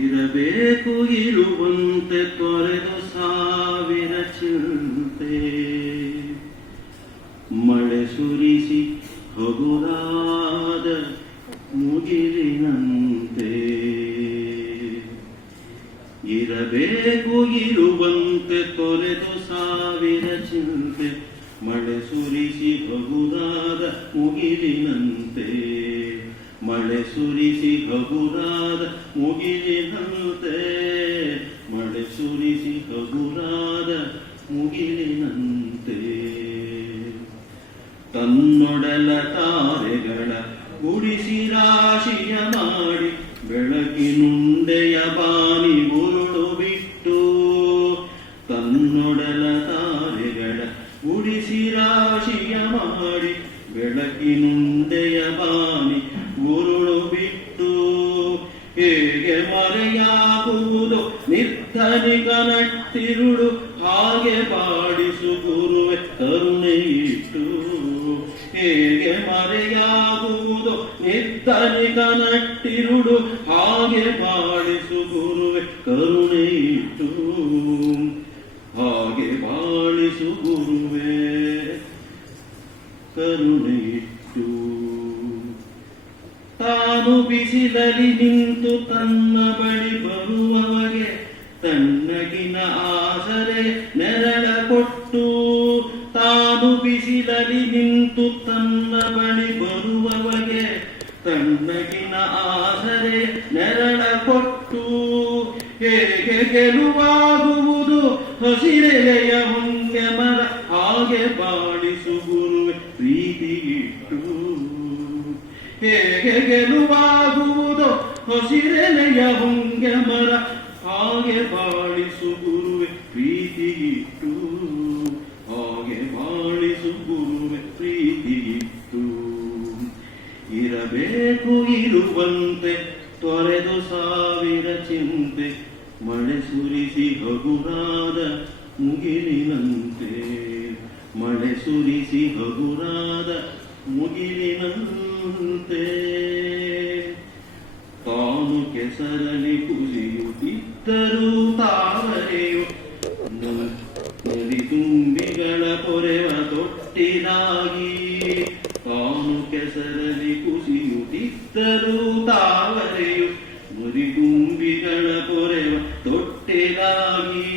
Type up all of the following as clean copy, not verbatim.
ಇರಬೇಕು ಇರುವಂತೆ ತೊರೆದು ಸಾವಿರ ಚಿಂತೆ, ಮಳೆ ಸುರಿಸಿ ಹಗುರಾದ ಮುಗಿಲಿನಂತೆ. ಇರಬೇಕು ಇರುವಂತೆ ತೊರೆದು ಸಾವಿರ ಚಿಂತೆ, ಮಳೆ ಸುರಿಸಿ ಹಗುರಾದ ಮುಗಿಲಿನಂತೆ. ಮಳೆ ಸುರಿಸಿ ಹಗುರಾದ ಮುಗಿಲಿನಂತೆ, ಮಳೆ ಸುರಿಸಿ ಹಗುರಾದ ಮುಗಿಲಿನಂತೆ. ತನ್ನೊಡಲ ತಾರೆಗಳ ಗುಡಿಸಿ ರಾಶಿಯ ಮಾಡಿ, ಬೆಳಕಿನುಂಡೆಯ ಬಾನಿ ಉರುಳು ಬಿಟ್ಟು. ತನ್ನೊಡಲ ತಾರೆಗಳ ಗುಡಿಸಿ ರಾಶಿಯ ಮಾಡಿ, ಬೆಳಕಿನುಂಡೆಯ ಬಾನಿ ಉರುಳು ಬಿಟ್ಟು. ಹೇಗೆ ಮರೆಯಾಗುವುದು ನಿರ್ಧನಿಕನಟ್ಟಿರುಳು, ಹಾಗೆ ಬಾಡಿಸು ಗುರುವೆ ಕರುಣೆ ಇಟ್ಟು. ಹೇಗೆ ಮರೆಯಾಗುವುದು ನಿರ್ಧನಿಕನಟ್ಟಿರುಳು, ಹಾಗೆ ಬಾಡಿಸು ಗುರುವೆ ಕರುಣೆ ಇಟ್ಟು. ಹಾಗೆ ಬಾಳಿಸು ಗುರುವೆ ಕರುಣೆ ಇಟ್ಟು. ತಾನು ಬಿಸಿಲಲ್ಲಿ ನಿಂತು ತನ್ನ ಬಳಿ ಬರುವವಗೆ ತಣ್ಣಗಿನ ಆಸರೆ ನೆರಳ ಕೊಟ್ಟು. ತಾನು ಬಿಸಿಲಲ್ಲಿ ನಿಂತು ತನ್ನ ಬಳಿ ಬರುವವಗೆ ತಣ್ಣಗಿನ ಆಸರೆ ನೆರಳ ಕೊಟ್ಟು. ಹೇಗೆ ಗೆಲುವಾಗುವುದು ಹಸಿರೆಲೆಯ ಹೊಂಗೆ ಮರ, ಹಾಗೆ ಬಾಳಿಸು ಗುರುವೆ ಪ್ರೀತಿ ಇಟ್ಟು. ಹೇಗೆ ಗೆಲುವಾಗುವುದು ಹಸಿರೆಲೆಯ ಹೊಂಗೆ ಮರ, ಹಾಗೆ ಬಾಳಿಸು ಗುರುವೆ ಪ್ರೀತಿ ಇಟ್ಟು. ಹಾಗೆ ಬಾಳಿಸು ಗುರುವೆ ಪ್ರೀತಿ ಇಟ್ಟು. ಇರಬೇಕು ಇರುವಂತೆ ತೊರೆದು ಸಾವಿರ ಚಿಂತೆ, ಮಳೆ ಸುರಿಸಿ ಹಗುರಾದ ಮುಗಿಲಿನಂತೆ. ಮಳೆ ಸುರಿಸಿ ಹಗುರಾದ ಮುಗಿಲಿನಂತೆ. ತಾನು ಕೆಸರಲಿ ಕುಸಿಯುತ್ತಿದ್ದರೂ ತಾವರೆಯು ನದಿ ತುಂಬಿಗಳ ಪೊರೆವ ತೊಟ್ಟಿದಾಗಿ. ತಾನು ಕೆಸರಲಿ ಕುಸಿಯುತ್ತಿದ್ದರೂ ತಾವರೆಯು ನದಿ ತುಂಬಿಗಳ ಪೊರೆವ ತೊಟ್ಟಿದಾಗಿ.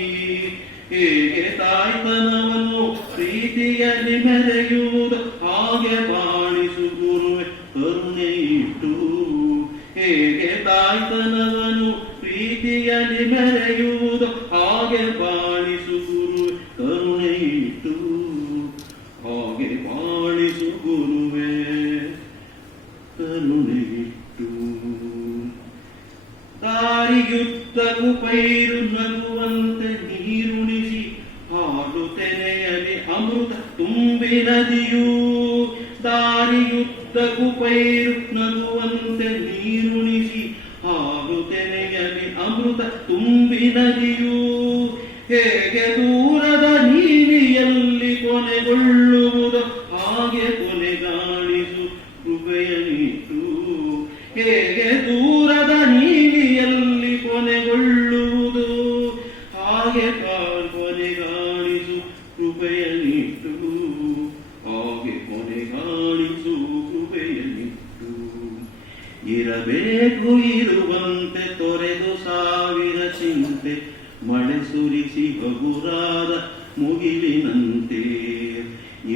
ಹೇಗೆ ತಾಯ್ತನವನ್ನು ಪ್ರೀತಿಯಲ್ಲಿ ಮೆರೆಯುವುದು, ಹಾಗೆ ಬಾಳಿಸು ಗುರುವೆ ಕರುಣೆ ಇಟ್ಟು. ಹೇಗೆ ತಾಯ್ತನವನ್ನು ಪ್ರೀತಿಯಲ್ಲಿ ಮೆರೆಯುವುದು, ಹಾಗೆ ಬಾಳಿಸು ಗುರುವೆ ಕರುಣೆ ಇಟ್ಟು. ಹಾಗೆ ಬಾಳಿಸು ಗುರುವೆ ಕರುಣೆ ಇಟ್ಟು. ದಾರಿಯುದ್ದಕ್ಕೂ ಪೈರು ನಗುವಂತೆ ನೀರುಣಿಸಿ, ಹಾಲು ತೆನೆಯಲಿ ಅಮೃತ ತುಂಬಿ ನದಿಯು. ದಾರಿಯುದ್ದಕ್ಕೂ ಪೈರು ನಗುವಂತೆ ನೀರುಣಿಸಿ, ಹಾಲು ತೆನೆಯಲಿ ಅಮೃತ ತುಂಬಿ ನದಿಯು. ಹೇಗೆ ದೂರದ ನೀಲಿಯಲ್ಲಿ ಕೊನೆಗೊಳ್ಳುವುದು, ಹಾಗೆ ಕೊನೆಗಾಣಿಸು ಕೃಪೆಯನಿಟ್ಟು. ಹೇಗೆ ದೂರದ ನೀಲಿಯಲ್ಲಿ ಕೊನೆಗೊಳ್ಳುವುದು, ಹಾಗೆ ಕೊನೆಗಾಣಿಸು ಕೃಪೆಯನಿಟ್ಟು. ಹಾಗೆ ಕೊನೆಗಾಣಿಸು ಕೃಪೆಯನಿಟ್ಟು. ಇರಬೇಕು ಇರುವಂತೆ ತೊರೆದು ಸಾವಿರ ಚಿಂತೆ, ಮಳೆ ಸುರಿಸಿ ಹಗುರಾದ ಮುಗಿಲಿನಂತೆ.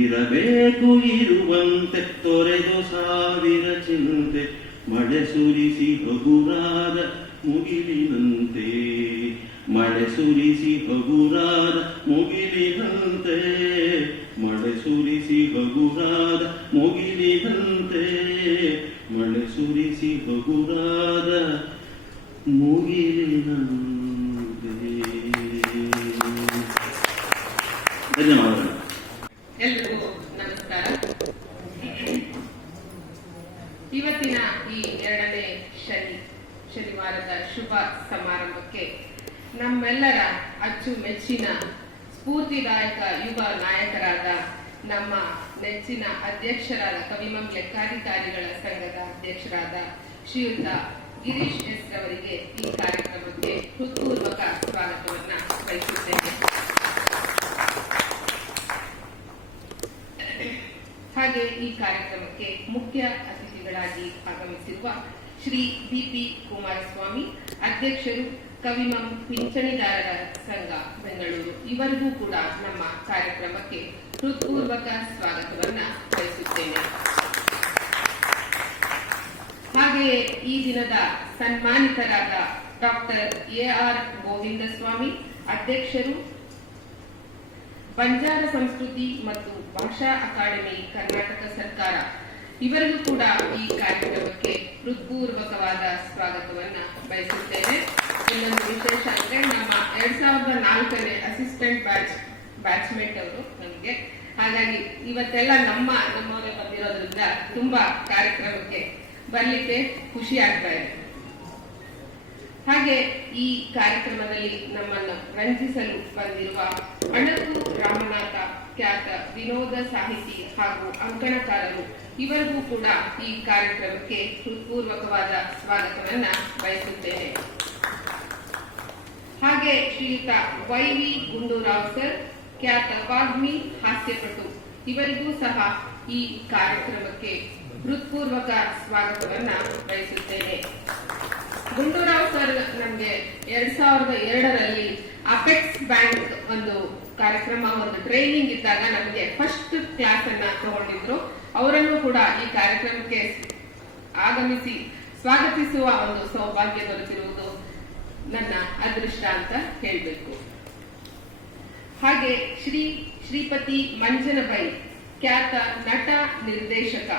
ಇರಬೇಕು ಇರುವಂತೆ ತೊರೆದು ಸಾವಿರ ಚಿಂತೆ, ಮಳೆ ಸುರಿಸಿ ಹಗುರಾದ ಮುಗಿಲಿನಂತೆ. ಮಳೆ ಸುರಿಸಿ ಹಗುರಾದ ಮುಗಿಲಿನಂತೆ. ಮಳೆ ಸುರಿಸಿ ಹಗುರಾದ ಮುಗಿಲಿನಂತೆ. ಮಳೆ ಸುರಿಸಿ ಹಗುರಾದ ಮುಗಿಲಿನಂತೆ. ಧನ್ಯವಾದಗಳು. ಎಲ್ರಿಗೂ ನಮಸ್ಕಾರ. ಇವತ್ತಿನ ಈ 2ನೇ ಶನಿವಾರದ ಶುಭ ಸಮಾರಂಭಕ್ಕೆ ನಮ್ಮೆಲ್ಲರ ಅಚ್ಚುಮೆಚ್ಚಿನ ಸ್ಫೂರ್ತಿದಾಯಕ ಯುವ ನಾಯಕರಾದ ನಮ್ಮ ನೆಚ್ಚಿನ ಅಧ್ಯಕ್ಷರಾದ ಕವಿಮಂ ಲೆಕ್ಕಾಧಿಕಾರಿಗಳ ಸಂಘದ ಅಧ್ಯಕ್ಷರಾದ ಶ್ರೀಯುತ ಗಿರೀಶ್ ಎಸ್ ಅವರಿಗೆ ಈ ಕಾರ್ಯಕ್ರಮಕ್ಕೆ ಹೃತ್ಪೂರ್ವಕ ಸ್ವಾಗತವನ್ನ ಬಯಸುತ್ತೇನೆ. ಹಾಗೆ ಈ ಕಾರ್ಯಕ್ರಮಕ್ಕೆ ಮುಖ್ಯ ಅತಿಥಿಗಳಾಗಿ ಆಗಮಿಸಿರುವ ಶ್ರೀ ಬಿ.ಪಿ. ಕುಮಾರಸ್ವಾಮಿ, ಅಧ್ಯಕ್ಷರು ಕವಿಮಂ ಪಿಂಚಣಿದಾರರ ಸಂಘ ಬೆಂಗಳೂರು, ಇವರಿಗೂ ಕೂಡ ನಮ್ಮ ಕಾರ್ಯಕ್ರಮಕ್ಕೆ ಹೃತ್ಪೂರ್ವಕ ಸ್ವಾಗತವನ್ನ ಬಯಸುತ್ತೇನೆ. ಹಾಗೆಯೇ ಈ ದಿನದ ಸನ್ಮಾನಿತರಾದ ಡಾಕ್ಟರ್ ಎ.ಆರ್. ಗೋವಿಂದಸ್ವಾಮಿ, ಅಧ್ಯಕ್ಷರು ಬಂಜಾರ ಸಂಸ್ಕೃತಿ ಮತ್ತು ಭಾಷಾ ಅಕಾಡೆಮಿ, ಕರ್ನಾಟಕ ಸರ್ಕಾರ, ಇವರಿಗೂ ಕೂಡ ಈ ಕಾರ್ಯಕ್ರಮಕ್ಕೆ ಹೃತ್ಪೂರ್ವಕವಾದ ಸ್ವಾಗತವನ್ನ ಬಯಸುತ್ತೇನೆ. ಇನ್ನೊಂದು ವಿಶೇಷ ಅಂದ್ರೆ ನಮ್ಮ 2004ನೇ ಅಸಿಸ್ಟೆಂಟ್ ಬ್ಯಾಚ್ಮೇಟ್ ಅವರು ನಮಗೆ. ಹಾಗಾಗಿ ಇವತ್ತೆಲ್ಲ ನಮ್ಮವರೇ ಬಂದಿರೋದ್ರಿಂದ ತುಂಬಾ ಕಾರ್ಯಕ್ರಮಕ್ಕೆ ಬರ್ಲಿಕ್ಕೆ ಖುಷಿ ಆಗ್ತಾ ಇದೆ. ಹಾಗೆ ಈ ಕಾರ್ಯಕ್ರಮದಲ್ಲಿ ನಮ್ಮನ್ನು ರಂಜಿಸಲು ಬಂದಿರುವ ಅಣಕು ರಾಮನಾಥ, ಖ್ಯಾತ ವಿನೋದ ಸಾಹಿತಿ ಹಾಗೂ ಅಂಕಣಕಾರರು, ಇವರಿಗೂ ಕೂಡ ಈ ಕಾರ್ಯಕ್ರಮಕ್ಕೆ ಹೃತ್ಪೂರ್ವಕವಾದ ಸ್ವಾಗತವನ್ನ ಬಯಸುತ್ತೇನೆ. ಹಾಗೆ ಶ್ರೀಯುತ ವೈ.ವಿ. ಗುಂಡೂರಾವ್ ಸರ್, ಖ್ಯಾತ ವಾಗ್ಮಿ, ಹಾಸ್ಯಪಟು, ಇವರಿಗೂ ಸಹ ಈ ಕಾರ್ಯಕ್ರಮಕ್ಕೆ ಹೃತ್ಪೂರ್ವಕ ಸ್ವಾಗತವನ್ನ ಬಯಸುತ್ತೇನೆ. ಗುಂಡೂರಾವ್ ಸರ್ ನಮಗೆ 2002ರಲ್ಲಿ ಅಪೆಕ್ಸ್ ಬ್ಯಾಂಕ್ ಒಂದು ಕಾರ್ಯಕ್ರಮ, ಒಂದು ಟ್ರೈನಿಂಗ್ ಇದ್ದಾಗ ನಮಗೆ ಫಸ್ಟ್ ಕ್ಲಾಸ್ ಅನ್ನ ತಗೊಂಡಿದ್ರು. ಅವರನ್ನು ಕೂಡ ಈ ಕಾರ್ಯಕ್ರಮಕ್ಕೆ ಆಗಮಿಸಿ ಸ್ವಾಗತಿಸುವ ಒಂದು ಸೌಭಾಗ್ಯ ದೊರೆತಿರುವುದು ನನ್ನ ಅದೃಷ್ಟ ಅಂತ ಹೇಳಬೇಕು. ಹಾಗೆ ಶ್ರೀಪತಿ ಮಂಜನಬೈ, ಖ್ಯಾತ ನಟ, ನಿರ್ದೇಶಕ,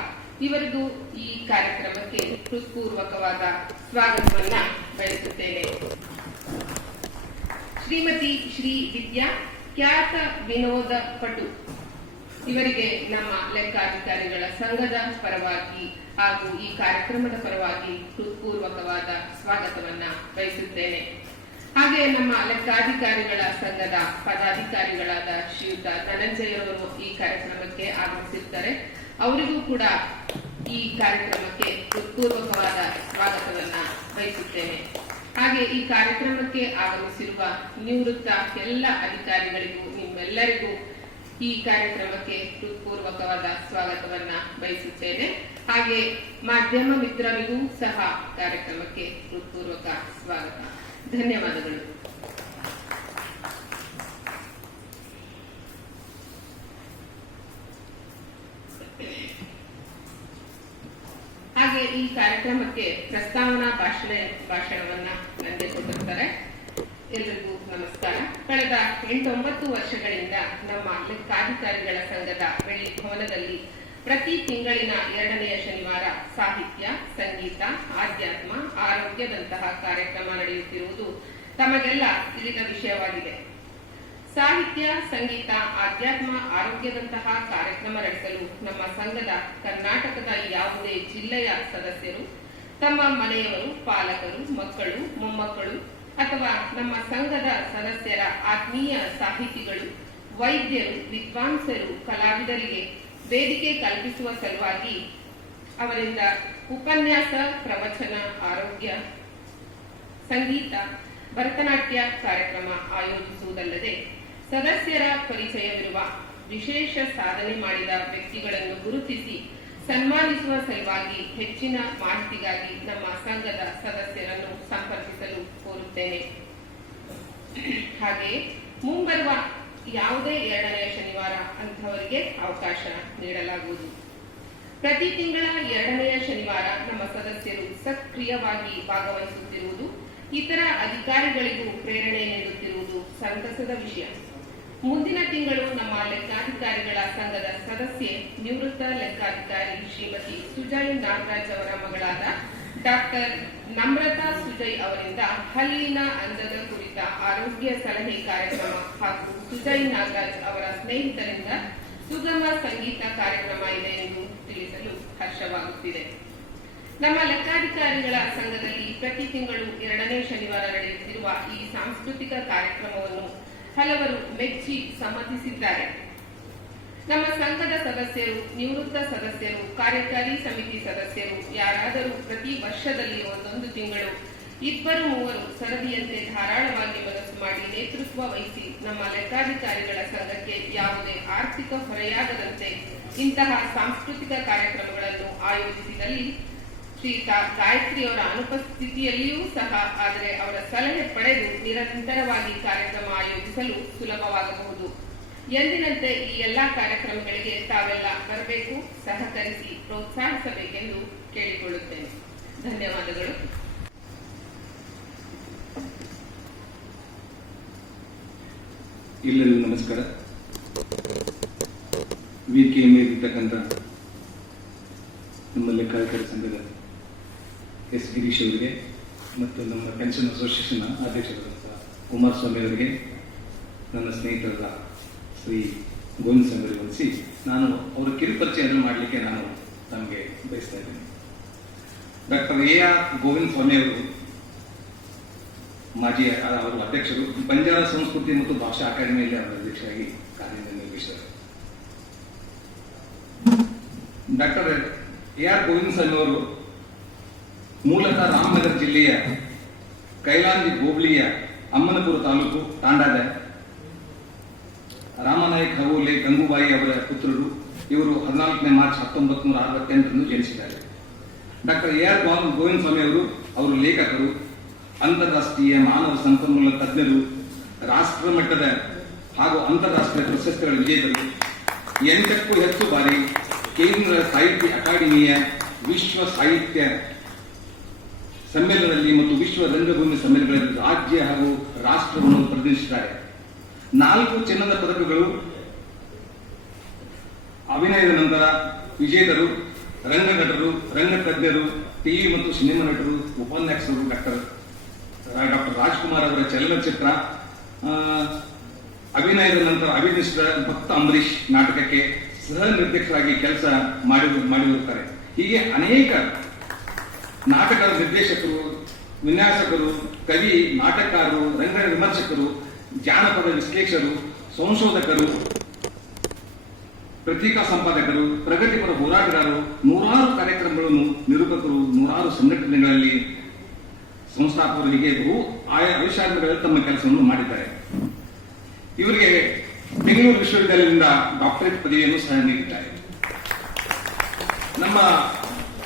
ಇವರಿಗೂ ಈ ಕಾರ್ಯಕ್ರಮಕ್ಕೆ ಹೃತ್ಪೂರ್ವಕವಾದ ಸ್ವಾಗತವನ್ನ ಬಯಸುತ್ತೇನೆ. ಶ್ರೀಮತಿ ಶ್ರೀ ವಿದ್ಯಾ, ಖ್ಯಾತ ವಿನೋದ ಪಟು, ಇವರಿಗೆ ನಮ್ಮ ಲೆಕ್ಕಾಧಿಕಾರಿಗಳ ಸಂಘದ ಪರವಾಗಿ ಹಾಗೂ ಈ ಕಾರ್ಯಕ್ರಮದ ಪರವಾಗಿ ಹೃತ್ಪೂರ್ವಕವಾದ ಸ್ವಾಗತವನ್ನ ಬಯಸುತ್ತೇನೆ. ಹಾಗೆ ನಮ್ಮ ಲೆಕ್ಕಾಧಿಕಾರಿಗಳ ಸಂಘದ ಪದಾಧಿಕಾರಿಗಳಾದ ಶ್ರೀಯುತ ಧನಂಜಯ ಅವರು ಈ ಕಾರ್ಯಕ್ರಮಕ್ಕೆ ಆಗಮಿಸಿರ್ತಾರೆ. ಅವರಿಗೂ ಕೂಡ ಈ ಕಾರ್ಯಕ್ರಮಕ್ಕೆ ಹೃತ್ಪೂರ್ವಕವಾದ ಸ್ವಾಗತವನ್ನ ಬಯಸುತ್ತೇನೆ. ಹಾಗೆ ಈ ಕಾರ್ಯಕ್ರಮಕ್ಕೆ ಆಗಮಿಸಿರುವ ನಿವೃತ್ತ ಎಲ್ಲ ಅಧಿಕಾರಿಗಳಿಗೂ, ನಿಮ್ಮೆಲ್ಲರಿಗೂ ಈ ಕಾರ್ಯಕ್ರಮಕ್ಕೆ ಹೃತ್ಪೂರ್ವಕವಾದ ಸ್ವಾಗತವನ್ನ ಬಯಸುತ್ತೇನೆ. ಹಾಗೆ ಮಾಧ್ಯಮ ಮಿತ್ರರಿಗೂ ಸಹ ಕಾರ್ಯಕ್ರಮಕ್ಕೆ ಹೃತ್ಪೂರ್ವಕ ಸ್ವಾಗತ. ಧನ್ಯವಾದಗಳು. ಹಾಗೆ ಈ ಕಾರ್ಯಕ್ರಮಕ್ಕೆ ಪ್ರಸ್ತಾವನಾ ಭಾಷಣವನ್ನ ನನಗೆ ಕೊಟ್ಟಿರ್ತಾರೆ. ಎಲ್ಲರಿಗೂ ನಮಸ್ಕಾರ. ಕಳೆದ 8-9 ವರ್ಷಗಳಿಂದ ನಮ್ಮ ಲೆಕ್ಕಾಧಿಕಾರಿಗಳ ಸಂಘದ ಬೆಳ್ಳಿ ಭವನದಲ್ಲಿ ಪ್ರತಿ ತಿಂಗಳಿನ 2ನೇ ಶನಿವಾರ ಸಾಹಿತ್ಯ, ಸಂಗೀತ, ಆಧ್ಯಾತ್ಮ, ಆರೋಗ್ಯದಂತಹ ಕಾರ್ಯಕ್ರಮ ನಡೆಯುತ್ತಿರುವುದು ತಮಗೆಲ್ಲ ತಿಳಿದ ವಿಷಯವಾಗಿದೆ. ಸಾಹಿತ್ಯ, ಸಂಗೀತ, ಆಧ್ಯಾತ್ಮ, ಆರೋಗ್ಯದಂತಹ ಕಾರ್ಯಕ್ರಮ ನಡೆಸಲು ನಮ್ಮ ಸಂಘದ ಕರ್ನಾಟಕದ ಯಾವುದೇ ಜಿಲ್ಲೆಯ ಸದಸ್ಯರು, ತಮ್ಮ ಮನೆಯವರು, ಪಾಲಕರು, ಮಕ್ಕಳು, ಮೊಮ್ಮಕ್ಕಳು ಅಥವಾ ನಮ್ಮ ಸಂಘದ ಸದಸ್ಯರ ಆತ್ಮೀಯ ಸಾಹಿತಿಗಳು, ವೈದ್ಯರು, ವಿದ್ವಾಂಸರು, ಕಲಾವಿದರಿಗೆ ವೇದಿಕೆ ಕಲ್ಪಿಸುವ ಸಲುವಾಗಿ ಅವರಿಂದ ಉಪನ್ಯಾಸ, ಪ್ರವಚನ, ಆರೋಗ್ಯ, ಸಂಗೀತ, ಭರತನಾಟ್ಯ ಕಾರ್ಯಕ್ರಮ ಆಯೋಜಿಸುವುದಲ್ಲದೆ ಸದಸ್ಯರ ಪರಿಚಯವಿರುವ ವಿಶೇಷ ಸಾಧನೆ ಮಾಡಿದ ವ್ಯಕ್ತಿಗಳನ್ನು ಗುರುತಿಸಿ ಸನ್ಮಾನಿಸುವ ಸಲುವಾಗಿ ಹೆಚ್ಚಿನ ಮಾಹಿತಿಗಾಗಿ ನಮ್ಮ ಸಂಘದ ಸದಸ್ಯರನ್ನು ಸಂಪರ್ಕಿಸಲು ಕೋರುತ್ತೇನೆ. ಹಾಗೆಯೇ ಮುಂಬರುವ ಯಾವುದೇ 2ನೇ ಶನಿವಾರ ಅಂಥವರಿಗೆ ಅವಕಾಶ ನೀಡಲಾಗುವುದು. ಪ್ರತಿ ತಿಂಗಳ 2ನೇ ಶನಿವಾರ ನಮ್ಮ ಸದಸ್ಯರು ಸಕ್ರಿಯವಾಗಿ ಭಾಗವಹಿಸುತ್ತಿರುವುದು, ಇತರ ಅಧಿಕಾರಿಗಳಿಗೂ ಪ್ರೇರಣೆ ನೀಡುತ್ತಿರುವುದು ಸಂತಸದ ವಿಷಯ. ಮುಂದಿನ ತಿಂಗಳು ನಮ್ಮ ಲೆಕ್ಕಾಧಿಕಾರಿಗಳ ಸಂಘದ ಸದಸ್ಯೆ, ನಿವೃತ್ತ ಲೆಕ್ಕಾಧಿಕಾರಿ ಶ್ರೀಮತಿ ಸುಜಯ್ ನಾಗರಾಜ್ ಅವರ ಮಗಳಾದ ಡಾಕ್ಟರ್ ನಮ್ರತಾ ಸುಜಯ್ ಅವರಿಂದ ಹಲ್ಲಿನ ಅಂದದ ಕುರಿತ ಆರೋಗ್ಯ ಸಲಹೆ ಕಾರ್ಯಕ್ರಮ ಹಾಗೂ ಸುಜಯ್ ನಾಗರಾಜ್ ಅವರ ಸ್ನೇಹಿತರಿಂದ ಸುಗಮ ಸಂಗೀತ ಕಾರ್ಯಕ್ರಮ ಇದೆ ಎಂದು ತಿಳಿಸಲು ಹರ್ಷವಾಗುತ್ತಿದೆ. ನಮ್ಮ ಲೆಕ್ಕಾಧಿಕಾರಿಗಳ ಸಂಘದಲ್ಲಿ ಪ್ರತಿ ತಿಂಗಳು 2ನೇ ಶನಿವಾರ ನಡೆಯುತ್ತಿರುವ ಈ ಸಾಂಸ್ಕೃತಿಕ ಕಾರ್ಯಕ್ರಮವನ್ನು ಹಲವರು ಮೆಚ್ಚಿ ಸಮ್ಮತಿಸಿದ್ದಾರೆ. ನಮ್ಮ ಸಂಘದ ಸದಸ್ಯರು, ನಿವೃತ್ತ ಸದಸ್ಯರು, ಕಾರ್ಯಕಾರಿ ಸಮಿತಿ ಸದಸ್ಯರು ಯಾರಾದರೂ ಪ್ರತಿ ವರ್ಷದಲ್ಲಿ ಒಂದೊಂದು ತಿಂಗಳು 2-3 ಸರದಿಯಂತೆ ಧಾರಾಳವಾಗಿ ಮನಸ್ಸು ಮಾಡಿ ನೇತೃತ್ವ ವಹಿಸಿ ನಮ್ಮ ಲೆಕ್ಕಾಧಿಕಾರಿಗಳ ಸಂಘಕ್ಕೆ ಯಾವುದೇ ಆರ್ಥಿಕ ಹೊರೆಯಾಗದಂತೆ ಇಂತಹ ಸಾಂಸ್ಕೃತಿಕ ಕಾರ್ಯಕ್ರಮಗಳನ್ನು ಆಯೋಜಿಸಿದಲ್ಲಿ ಶ್ರೀಯುತ ಗಾಯತ್ರಿಯವರ ಅನುಪಸ್ಥಿತಿಯಲ್ಲಿಯೂ ಸಹ ಆದರೆ ಅವರ ಸಲಹೆ ಪಡೆದು ನಿರಂತರವಾಗಿ ಕಾರ್ಯಕ್ರಮ ಆಯೋಜಿಸಲು ಸುಲಭವಾಗಬಹುದು. ಎಂದಿನಂತೆ ಈ ಎಲ್ಲಾ ಕಾರ್ಯಕ್ರಮಗಳಿಗೆ ತಾವೆಲ್ಲ ಬರಬೇಕು, ಸಹಕರಿಸಿ ಪ್ರೋತ್ಸಾಹಿಸಬೇಕೆಂದು ಕೇಳಿಕೊಳ್ಳುತ್ತೇನೆ. ಧನ್ಯವಾದಗಳು. ಎಲ್ಲರಿಗೂ ನಮಸ್ಕಾರ. ವೇದಿಕೆಯ ಮೇಲಿರ್ತಕ್ಕಂಥ ನಮ್ಮ ಲೆಕ್ಕಾಧಿಕಾರಿ ಸಂಘದ ಎಸ್ ಗಿರೀಶ್ ಅವರಿಗೆ ಮತ್ತು ನಮ್ಮ ಪೆನ್ಷನ್ ಅಸೋಸಿಯೇಷನ್ ಅಧ್ಯಕ್ಷರಾದಂಥ ಕುಮಾರಸ್ವಾಮಿ ಅವರಿಗೆ, ನನ್ನ ಸ್ನೇಹಿತರಾದ ಶ್ರೀ ಗೋವಿಂದ ಸಂಗರಿಗೆ ಹೊಲಿಸಿ ನಾನು ಅವರ ಕಿರುಪರಿಚಯವನ್ನು ಮಾಡಲಿಕ್ಕೆ ನಾನು ತಮಗೆ ಬಯಸ್ತಾ ಇದ್ದೇನೆ. ಡಾಕ್ಟರ್ AR ಗೋವಿಂದ ಸ್ವಾಮಿ ಅವರು ಮಾಜಿ ಅವರು ಅಧ್ಯಕ್ಷರು, ಬಂಜಾರ ಸಂಸ್ಕೃತಿ ಮತ್ತು ಭಾಷಾ ಅಕಾಡೆಮಿಯಲ್ಲಿ ಅವರ ಅಧ್ಯಕ್ಷರಾಗಿ ಕಾರ್ಯನಿರ್ವಹಿಸಿದರು. ಡಾಕ್ಟರ್ AR ಗೋವಿಂದ ಸ್ವಾಮಿ ಅವರು ಮೂಲತಃ ರಾಮನಗರ ಜಿಲ್ಲೆಯ ಕೈಲಾಂಜಿ ಹೋಬಳಿಯ ಅಮ್ಮನಪುರ ತಾಲೂಕು ತಾಂಡಾದ ರಾಮನಾಯಕ್ ಹವೋಲೆ ಗಂಗೂಬಾಯಿ ಅವರ ಪುತ್ರರು. ಇವರು 14ನೇ ಮಾರ್ಚ್ 1968 ಜನಿಸಿದ್ದಾರೆ. ಡಾಕ್ಟರ್ AR ಗೋವಿಂದ ಸ್ವಾಮಿ ಅವರು ಲೇಖಕರು, ಅಂತಾರಾಷ್ಟ್ರೀಯ ಮಾನವ ಸಂಪನ್ಮೂಲ ತಜ್ಞರು, ರಾಷ್ಟ್ರ ಮಟ್ಟದ ಹಾಗೂ ಅಂತಾರಾಷ್ಟ್ರೀಯ ಪ್ರಶಸ್ತಿಗಳ ವಿಜೇತರು, 8ಕ್ಕೂ ಹೆಚ್ಚು ಬಾರಿ ಕೇಂದ್ರ ಸಾಹಿತ್ಯ ಅಕಾಡೆಮಿಯ ವಿಶ್ವ ಸಾಹಿತ್ಯ ಸಮ್ಮೇಳನದಲ್ಲಿ ಮತ್ತು ವಿಶ್ವ ರಂಗಭೂಮಿ ಸಮ್ಮೇಳನಗಳಲ್ಲಿ ರಾಜ್ಯ ಹಾಗೂ ರಾಷ್ಟ್ರವನ್ನು ಪ್ರತಿನಿಧಿಸಿದ್ದಾರೆ. 4 ಚಿನ್ನದ ಪದಕಗಳು, ಅಭಿನಯದ ನಂತರ ವಿಜೇತರು, ರಂಗನಟರು, ರಂಗತಜ್ಞರು, ಟಿವಿ ಮತ್ತು ಸಿನಿಮಾ ನಟರು, ಉಪನ್ಯಾಸಕರು. ಡಾಕ್ಟರ್ ರಾಜ್ಕುಮಾರ್ ಅವರ ಚಲನಚಿತ್ರ ಅಭಿನಯದ ನಂತರ ಅಭಿನಯಿಸಿದ ಭಕ್ತ ಅಂಬರೀಶ್ ನಾಟಕಕ್ಕೆ ಸಹ ನಿರ್ದೇಶಕರಾಗಿ ಕೆಲಸ ಮಾಡಿರುತ್ತಾರೆ. ಹೀಗೆ ಅನೇಕ ನಾಟಕದ ನಿರ್ದೇಶಕರು, ವಿನ್ಯಾಸಕರು, ಕವಿ, ನಾಟಕಕಾರರು, ರಂಗ ವಿಮರ್ಶಕರು, ಜಾನಪದ ವಿಶ್ಲೇಷಕರು, ಸಂಶೋಧಕರು, ಪತ್ರಿಕಾ ಸಂಪಾದಕರು, ಪ್ರಗತಿಪರ ಹೋರಾಟಗಾರರು, 100 ಕಾರ್ಯಕ್ರಮಗಳನ್ನು ನಿರೂಪಕರು, 100 ಸಂಘಟನೆಗಳಲ್ಲಿ ಸಂಸ್ಥಾಪಕರು, ಹೀಗೆ ಆಯಾ ವಿಷಯಗಳಲ್ಲಿ ತಮ್ಮ ಕೆಲಸವನ್ನು ಮಾಡಿದ್ದಾರೆ. ಇವರಿಗೆ ಬೆಂಗಳೂರು ವಿಶ್ವವಿದ್ಯಾಲಯದಿಂದ ಡಾಕ್ಟರೇಟ್ ಪದವಿಯನ್ನು ಸಹ ನೀಡಿದ್ದಾರೆ. ನಮ್ಮ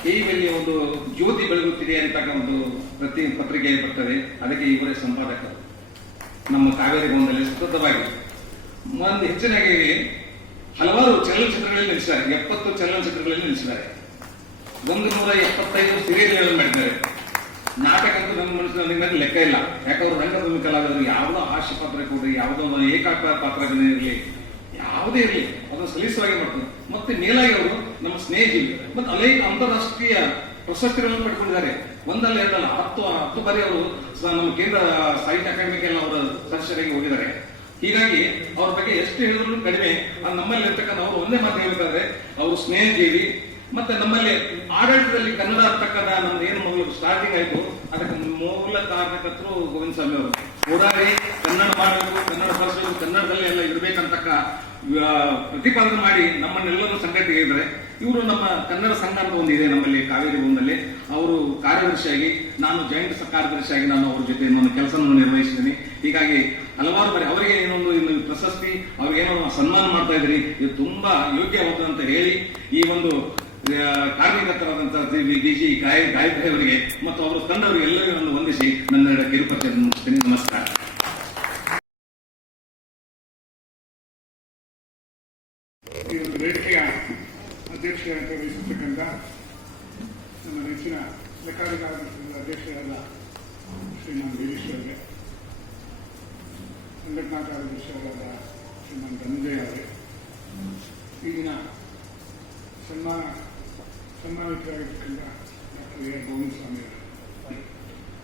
ಟಿವಿಯಲ್ಲಿ ಒಂದು ಜ್ಯೋತಿ ಬೆಳಗುತ್ತಿದೆ ಅಂತ ಒಂದು ಪತ್ರಿಕೆ ಬರ್ತದೆ, ಅದಕ್ಕೆ ಇವರೇ ಸಂಪಾದಕರು. ನಮ್ಮ ಕಾವೇರಿ ಭವನದಲ್ಲಿ ಸತತವಾಗಿ ಒಂದು ಹೆಚ್ಚಿನಾಗಿ ಹಲವಾರು ಚಲನಚಿತ್ರಗಳಲ್ಲಿ ನಿಲ್ಲಿಸಿದ್ದಾರೆ. 70 ಚಲನಚಿತ್ರಗಳಲ್ಲಿ ನಿಲ್ಲಿಸಿದ್ದಾರೆ. 175 ಸೀರಿಯಲ್ಗಳನ್ನು ಮಾಡಿದ್ದಾರೆ. ನಾಟಕ ಅಂತೂ ನಮ್ಮ ಮನಸ್ಸಿನಲ್ಲಿ ಲೆಕ್ಕ ಇಲ್ಲ. ಯಾಕಂದ್ರೆ ರಂಗಭೂಮಿ ಕಲಾವಿದರು ಯಾವುದೋ ಹಾಸ್ಯ ಪಾತ್ರ ಕೊಡ್ರಿ, ಯಾವುದೋ ಏಕಾಗ್ರ ಪಾತ್ರ ಇರಲಿ, ಯಾವುದೇ ಇರಲಿ ಅದನ್ನು ಸಲೀಸವಾಗಿ ಮಾಡ್ತಾರೆ. ಮತ್ತೆ ಮೇಲಾಗಿ ಅವರು ನಮ್ಮ ಸ್ನೇಹಿತರು ಮತ್ತು ಅನೇಕ ಅಂತಾರಾಷ್ಟ್ರೀಯ ಪ್ರಶಸ್ತಿಗಳನ್ನು ಪಡ್ಕೊಂಡಿದ್ದಾರೆ. ಒಂದಲ್ಲ ಎರಡಲ್ಲ 10 ಬಾರಿ ಅವರು ನಮ್ಮ ಕೇಂದ್ರ ಸಾಹಿತ್ಯ ಅಕಾಡೆಮಿಗೆಲ್ಲ ಅವರ ಸದಸ್ಯರಾಗಿ ಹೋಗಿದ್ದಾರೆ. ಹೀಗಾಗಿ ಅವ್ರ ಬಗ್ಗೆ ಎಷ್ಟು ಹೇಳಿದ್ರು ಕಡಿಮೆ. ನಮ್ಮಲ್ಲಿ ಇರ್ತಕ್ಕಂಥ ಅವರು ಒಂದೇ ಮಾತು ಹೇಳಬೇಕಾದ್ರೆ ಅವರು ಸ್ನೇಹಜೀವಿ. ಮತ್ತೆ ನಮ್ಮಲ್ಲಿ ಆಡಳಿತದಲ್ಲಿ ಕನ್ನಡ ಅಂತಕ್ಕಂಥ ನಮ್ದು ಏನು ಮೊದಲು ಸ್ಟಾರ್ಟಿಂಗ್ ಆಯ್ತು, ಅದಕ್ಕೆ ಮೂಲ ಕಾರಣಕರ್ತರು ಗೋವಿಂದ ಸ್ವಾಮಿ ಅವರು. ಹೋರಾಡಿ ಕನ್ನಡ ಮಾಡಬೇಕು, ಕನ್ನಡ ಬಳಸಬೇಕು, ಕನ್ನಡದಲ್ಲಿ ಎಲ್ಲ ಇರಬೇಕಂತಕ್ಕ ಪ್ರತಿಪಾದನೆ ಮಾಡಿ ನಮ್ಮನ್ನೆಲ್ಲರೂ ಸಂಘಟನೆಗೆ ಇದ್ದಾರೆ. ಇವರು ನಮ್ಮ ಕನ್ನಡ ಸಂಘ ಅಂತ ಒಂದಿದೆ ನಮ್ಮಲ್ಲಿ ಕಾವೇರಿ ಭವನದಲ್ಲಿ. ಅವರು ಕಾರ್ಯದರ್ಶಿಯಾಗಿ, ನಾನು ಜಾಯಿಂಟ್ ಕಾರ್ಯದರ್ಶಿಯಾಗಿ ನಾನು ಅವ್ರ ಜೊತೆ ನನ್ನ ಕೆಲಸವನ್ನು ನಿರ್ವಹಿಸಿದ್ದೀನಿ. ಹೀಗಾಗಿ ಹಲವಾರು ಬಾರಿ ಅವರಿಗೆ ಇನ್ನೊಂದು ಪ್ರಶಸ್ತಿ, ಅವ್ರಿಗೇನೋ ಸನ್ಮಾನ ಮಾಡ್ತಾ ಇದ್ರಿ, ಇದು ತುಂಬಾ ಯೋಗ್ಯವಾದಂತ ಹೇಳಿ ಈ ಒಂದು ಕಾರ್ಯಕರ್ತರಾದಂತಹ ಡಿಜಿ ಗಾಯತ್ರಿ ಅವರಿಗೆ ಮತ್ತು ಅವರ ತಂಡವರಿಗೆ ಎಲ್ಲರಿಗೂ ವಂದಿಸಿ ನನ್ನ ಕಿರುಪರಿಚಯ ಮುಗಿಸ್ತೀನಿ. ನಮಸ್ಕಾರ. ಈ ಒಂದು ವೇದಿಕೆಯ ಅಧ್ಯಕ್ಷರಾಗಿ ವಹಿಸಿರ್ತಕ್ಕಂಥ ನಮ್ಮ ನೆಚ್ಚಿನ ಲೆಕ್ಕಾಧಿಕಾರಿ ಅಧ್ಯಕ್ಷರಾದ ಶ್ರೀಮಾನ್ ಗಿರೀಶ್ ಅವರಿಗೆ, ಸಂಘಟನಾ ಕಾರ್ಯದರ್ಶಿಯಾದ ಶ್ರೀಮಾನ್ ಧನಂಜಯ ಅವರೇ, ಈಗಿನ ಸನ್ಮಾನಿತರಾಗಿರ್ತಕ್ಕಂಥ ಡಾಕ್ಟರ್ AR ಗೋವಿಂದ ಸ್ವಾಮಿ ಅವರು,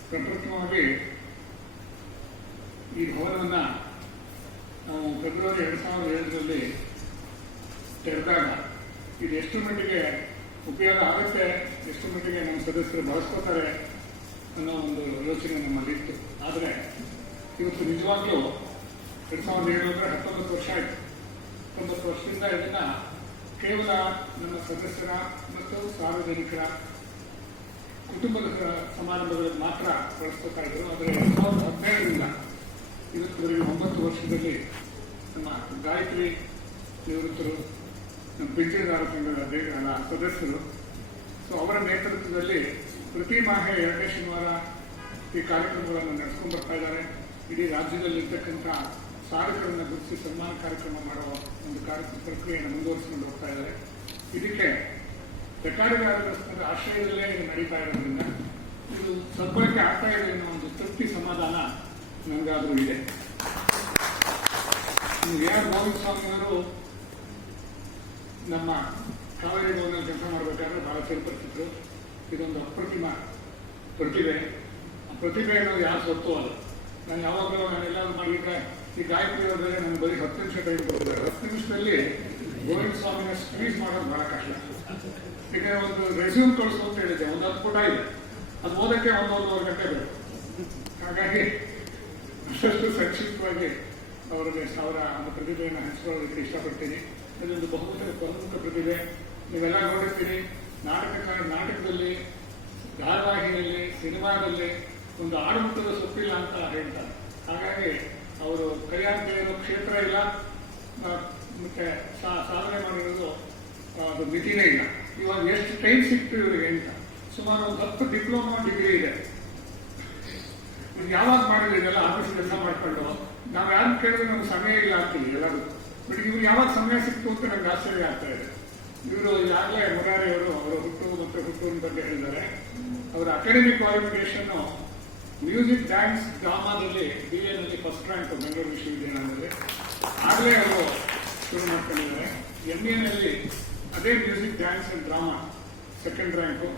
ಪ್ರಪ್ರಥಮವಾಗಿ ಈ ಭವನವನ್ನು ನಾವು ಫೆಬ್ರವರಿ 2007ರಲ್ಲಿ ತೆರೆದಾಗ ಇದು ಎಷ್ಟು ಮಟ್ಟಿಗೆ ಉಪಯೋಗ ಆಗುತ್ತೆ, ಎಷ್ಟು ಮಟ್ಟಿಗೆ ನಮ್ಮ ಸದಸ್ಯರು ಬಳಸ್ಕೋತಾರೆ ಅನ್ನೋ ಒಂದು ಯೋಚನೆ ನಮ್ಮಲ್ಲಿತ್ತು. ಆದರೆ ಇವತ್ತು ನಿಜವಾಗ್ಲೂ 2007 19 ವರ್ಷ ಆಯಿತು. 90 ವರ್ಷದಿಂದ ಇದನ್ನ ಕೇವಲ ನಮ್ಮ ಸದಸ್ಯರ ಮತ್ತು ಸಾರ್ವಜನಿಕರ ಕುಟುಂಬದ ಸಮಾರಂಭಗಳಿಗೆ ಮಾತ್ರ ಬಳಸ್ತಾ ಇದ್ರು. ಆದರೆ 2017ರಿಂದ ಇವತ್ತುವರೆಗೆ 9 ವರ್ಷದಲ್ಲಿ ನಮ್ಮ ಗಾಯತ್ರಿ ನಿವೃತ್ತರು, ನಮ್ಮ ಪಿಂಚಣಿದಾರ ಸಂಘದ ಸದಸ್ಯರು, ಸೊ ಅವರ ನೇತೃತ್ವದಲ್ಲಿ ಪ್ರತಿ ಮಾಹೆ 2ನೇ ಶನಿವಾರ ಈ ಕಾರ್ಯಕ್ರಮಗಳನ್ನು ನಡೆಸ್ಕೊಂಡು ಬರ್ತಾ ಇದ್ದಾರೆ. ಇಡೀ ರಾಜ್ಯದಲ್ಲಿರ್ತಕ್ಕಂಥ ಸಾಧಕರನ್ನು ಗುರುತಿಸಿ ಸನ್ಮಾನ ಕಾರ್ಯಕ್ರಮ ಮಾಡುವ ಒಂದು ಪ್ರಕ್ರಿಯೆಯನ್ನು ಮುಂದುವರಿಸಿಕೊಂಡು ಹೋಗ್ತಾ ಇದ್ದಾರೆ. ಇದಕ್ಕೆ ಬೇಕಾರಿಗಾರರ ಆಶ್ರಯದಲ್ಲೇ ಇದು ನಡೀತಾ ಇರೋದ್ರಿಂದ ಇದು ಸದ್ಬಳಕೆ ಆಗ್ತಾ ಇದೆ ಅನ್ನೋ ಒಂದು ತೃಪ್ತಿ ಸಮಾಧಾನ ನನಗಾದರೂ ಇದೆ. ಯಾರು ಗೋವಿಂದ ಸ್ವಾಮಿಯವರು ನಮ್ಮ ಕಾವೇರಿ ಗೋವಿನಲ್ಲಿ ಕೆಲಸ ಮಾಡಬೇಕಾದ್ರೆ ಬಹಳ ಸೇರ್ಪಡಿಸಿದ್ರು. ಇದೊಂದು ಅಪ್ರತಿಮ ಪ್ರತಿಭೆ. ಆ ಪ್ರತಿಭೆ ಅನ್ನೋದು ಯಾರು ಸ್ವತ್ತು ಅಲ್ಲ. ನಾನು ಯಾವಾಗಲೂ ನಾನೆಲ್ಲಾದ್ರೂ ಮಾಡಿದ್ರೆ ಈ ಗಾಯತ್ರಿ ಅವರಿಗೆ ನನಗೆ ಬರೀ 10 ನಿಮಿಷ ಟೈಮ್ ಕೊಡ್ತಾರೆ. 10 ನಿಮಿಷದಲ್ಲಿ ಗೋವಿಂದ ಸ್ವಾಮಿನ ಸ್ಕ್ವೀಸ್ ಮಾಡೋದು ಬಹಳ ಕಷ್ಟ. ಈಗ ಒಂದು ರೆಸ್ಯೂಮ್ ಕಳಿಸು ಅಂತ ಹೇಳಿದ್ದೆ, ಒಂದು 10 ಪುಟ ಇದೆ, ಅದು ಓದಕ್ಕೆ 1-1.5 ಗಂಟೆ ಬೇಕು. ಹಾಗಾಗಿ ಅಷ್ಟು ಸಂಕ್ಷಿಪ್ತವಾಗಿ ಅವರಿಗೆ ಅವರ ಒಂದು ಪ್ರತಿಭೆಯನ್ನು ಹಂಚಿಕೊಳ್ಳೋದಕ್ಕೆ ಇಷ್ಟಪಡ್ತೀನಿ. ಇದೊಂದು ಬಹುಮುಖ ಪ್ರತಿಭೆ. ನೀವೆಲ್ಲ ನೋಡಿರ್ತೀರಿ, ನಾಟಕದಲ್ಲಿ, ಧಾರಾವಾಹಿಯಲ್ಲಿ, ಸಿನಿಮಾದಲ್ಲಿ ಒಂದು ಆಡುಮುಟ್ಟದ ಸೊಪ್ಪಿಲ್ಲ ಅಂತ ಹೇಳ್ತಾರೆ. ಹಾಗಾಗಿ ಅವರು ಕೈಯಾಗ ಇರೋ ಕ್ಷೇತ್ರ ಇಲ್ಲ, ಮತ್ತೆ ಸಾಧನೆ ಮಾಡಿರೋದು ಅದು ಮಿತಿನೇ ಇಲ್ಲ. ಇವಾಗ ಎಷ್ಟು ಟೈಮ್ ಸಿಕ್ತು ಇವರಿಗೆ ಅಂತ ಸುಮಾರು ಒಂದು 10 ಡಿಪ್ಲೊಮಾ ಡಿಗ್ರಿ ಇದೆ. ಯಾವಾಗ ಮಾಡಿದ್ರೆ ಇದೆಲ್ಲ ಆಫೀಸ್ ಕೆಲಸ ಮಾಡ್ಕೊಂಡು ನಾವು ಯಾರು ಕೇಳಿದ್ರೆ ನಮ್ಗೆ ಸಮಯ ಇಲ್ಲ ಅಂತೀವಿ ಎಲ್ಲರೂ. ಬಟ್ ಇವ್ರು ಯಾವಾಗ ಸಮಯ ಸಿಕ್ತು ಅಂತ ನಮ್ಗೆ ಆಶ್ಚರ್ಯ ಆಗ್ತಾ ಇದೆ. ಇವರು ಈಗಾಗಲೇ ಮುರಾರಿ ಅವರು ಅವರ ಹುಟ್ಟುವಿನ ಬಗ್ಗೆ ಹೇಳಿದ್ದಾರೆ. ಅವರ ಅಕಾಡೆಮಿಕ್ ಕ್ವಾಲಿಫಿಕೇಶನ್ ಮ್ಯೂಸಿಕ್, ಡ್ಯಾನ್ಸ್, ಡ್ರಾಮಾದಲ್ಲಿ BA ನಲ್ಲಿ ಫಸ್ಟ್ ರ್ಯಾಂಕ್ ಬೆಂಗಳೂರು ವಿಶ್ವವಿದ್ಯಾಲಯದಲ್ಲಿ ಆಗಲೇ ಅವರು ಶುರು ಮಾಡ್ಕೊಂಡಿದ್ದಾರೆ. MA ನಲ್ಲಿ ಅದೇ music, dance and drama second rank.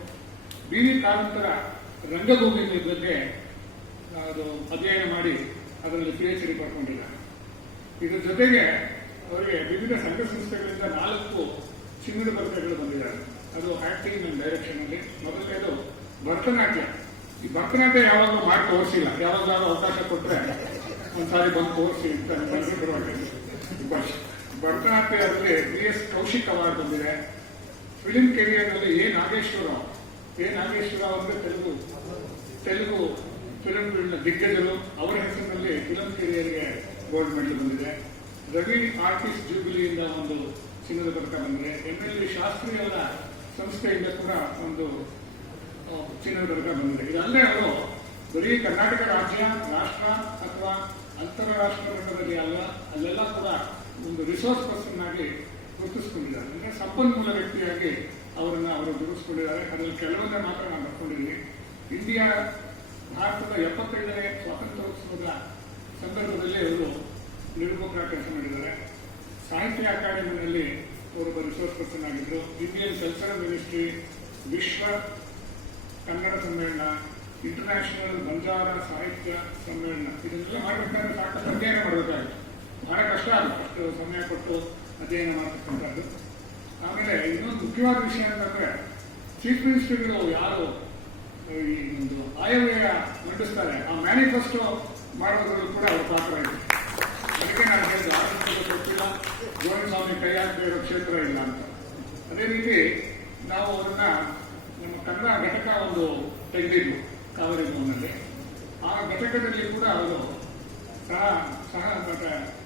BV ಕಾರಂತರ ರಂಗಭೂಮಿ ಬಗ್ಗೆ ಅದು ಅಧ್ಯಯನ ಮಾಡಿ ಅದರಲ್ಲಿ PhD ಪಡ್ಕೊಂಡಿದ್ದಾರೆ. ಇದರ ಜೊತೆಗೆ ಅವರಿಗೆ ವಿವಿಧ ಸಂಘ ಸಂಸ್ಥೆಗಳಿಂದ 4 ಚಿನ್ನದ ಪದಕಗಳು ಬಂದಿದ್ದಾರೆ. ಅದು ಆಕ್ಟಿಂಗ್ ಅಂಡ್ ಡೈರೆಕ್ಷನ್ ಅಲ್ಲಿ. ಮೊದಲನೇದು ಭರತನಾಟ್ಯ. ಈ ಭರತನಾಟ್ಯ ಯಾವಾಗಲೂ ಮಾಡಿ ತೋರಿಸಿಲ್ಲ, ಯಾವಾಗಲಾದ್ರೂ ಅವಕಾಶ ಕೊಟ್ಟರೆ ಒಂದ್ಸಾರಿ ಬಂದು ತೋರಿಸಿ ಅಂತ ಭರತನಾಟ್ಯದಲ್ಲಿ BS ಕೌಶಿಕ್ ಅವಾರ್ಡ್ ಬಂದಿದೆ. ಫಿಲಿಂ ಕೆರಿಯರ್ನಲ್ಲಿ ಎ ನಾಗೇಶ್ವರ ಅಂದ್ರೆ ತೆಲುಗು ಫಿಲಂ ಫೀಲ್ಡ್ನ ದಿಗ್ಗಜರು. ಅವರ ಹೆಸರಿನಲ್ಲಿ ಫಿಲಂ ಕೆರಿಯರ್ಗೆ ಗೋಲ್ಡ್ ಮೆಡಲ್ ಬಂದಿದೆ. ರವಿ ಆರ್ಟಿಸ್ಟ್ ಜೂಬಿಲಿಯಿಂದ ಒಂದು ಚಿನ್ನದ ಪದಕ ಬಂದಿದೆ. MLV ಶಾಸ್ತ್ರಿ ಅವರ ಸಂಸ್ಥೆಯಿಂದ ಕೂಡ ಒಂದು ಚಿನ್ನದ ಪದಕ ಬಂದಿದೆ. ಇದಲ್ಲದೆ ಅವರು ಬರೀ ಕರ್ನಾಟಕ ರಾಜ್ಯ, ರಾಷ್ಟ್ರ ಅಥವಾ ಅಂತಾರಾಷ್ಟ್ರೀಯ ಮಟ್ಟದಲ್ಲಿ ಅಲ್ಲ, ಅಲ್ಲೆಲ್ಲ ಕೂಡ ಒಂದು ರಿಸೋರ್ಸ್ ಪರ್ಸನ್ ಆಗಿ ಗುರುತಿಸಿಕೊಂಡಿದ್ದಾರೆ. ಅಂದರೆ ಸಂಪನ್ಮೂಲ ವ್ಯಕ್ತಿಯಾಗಿ ಅವರು ಗುರುತಿಸಿಕೊಂಡಿದ್ದಾರೆ. ಅದರಲ್ಲಿ ಕೆಲವೊಂದೇ ಮಾತ್ರ ನಾನು ಬರ್ಕೊಂಡಿದ್ದೀನಿ. ಭಾರತದ 75ನೇ ಸ್ವಾತಂತ್ರ್ಯೋತ್ಸವದ ಸಂದರ್ಭದಲ್ಲಿ ಅವರು ನಿರೂಪಕರ ಕೆಲಸ ಮಾಡಿದ್ದಾರೆ. ಸಾಹಿತ್ಯ ಅಕಾಡೆಮಿನಲ್ಲಿ ಅವರೊಬ್ಬ ರಿಸೋರ್ಸ್ ಪರ್ಸನ್ ಆಗಿದ್ದರು. ಇಂಡಿಯನ್ ಕಲ್ಚರಲ್ ಮಿನಿಸ್ಟ್ರಿ, ವಿಶ್ವ ಕನ್ನಡ ಸಮ್ಮೇಳನ, ಇಂಟರ್ನ್ಯಾಷನಲ್ ಬಂಜಾರ ಸಾಹಿತ್ಯ ಸಮ್ಮೇಳನ, ಇದನ್ನೆಲ್ಲ ಮಾಡಬೇಕಾದ್ರೆ ಸಾಕಷ್ಟು ಅಧ್ಯಯನ ಮಾಡಬೇಕಾಗಿತ್ತು. ಬಹಳ ಕಷ್ಟ ಆಗುತ್ತೆ ಅಷ್ಟು ಸಮಯ ಕೊಟ್ಟು ಅಧ್ಯಯನ ಮಾಡತಕ್ಕಂಥದ್ದು. ಆಮೇಲೆ ಇನ್ನೊಂದು ಮುಖ್ಯವಾದ ವಿಷಯ ಅಂತಂದ್ರೆ ಚೀಫ್ ಮಿನಿಸ್ಟರ್ಗಳು ಯಾರು ಈ ಒಂದು ಆಯವ್ಯಯ ಮಂಡಿಸ್ತಾರೆ, ಆ ಮ್ಯಾನಿಫೆಸ್ಟೋ ಮಾಡೋದ್ರಲ್ಲೂ ಕೂಡ ಅವ್ರ ಪಾತ್ರ ಇದೆ. ಅದಕ್ಕೆ ನಾನು ಹೇಳಿದ್ದು ಆಡಳಿತದ ಗೊತ್ತಿಲ್ಲ, ಗೋವಿಂದ ಸ್ವಾಮಿ ಕೈ ಹಾಕದೇ ಇರೋ ಕ್ಷೇತ್ರ ಇಲ್ಲ ಅಂತ. ಅದೇ ರೀತಿ ನಾವು ಅವರನ್ನ ನಮ್ಮ ಕನ್ನಡ ಘಟಕ ಒಂದು ತೆಗೆದಿದ್ದು ಕಾವೇರಿ ಭವನಲ್ಲಿ. ಆ ಘಟಕದಲ್ಲಿ ಕೂಡ ಅವರು ಸಹ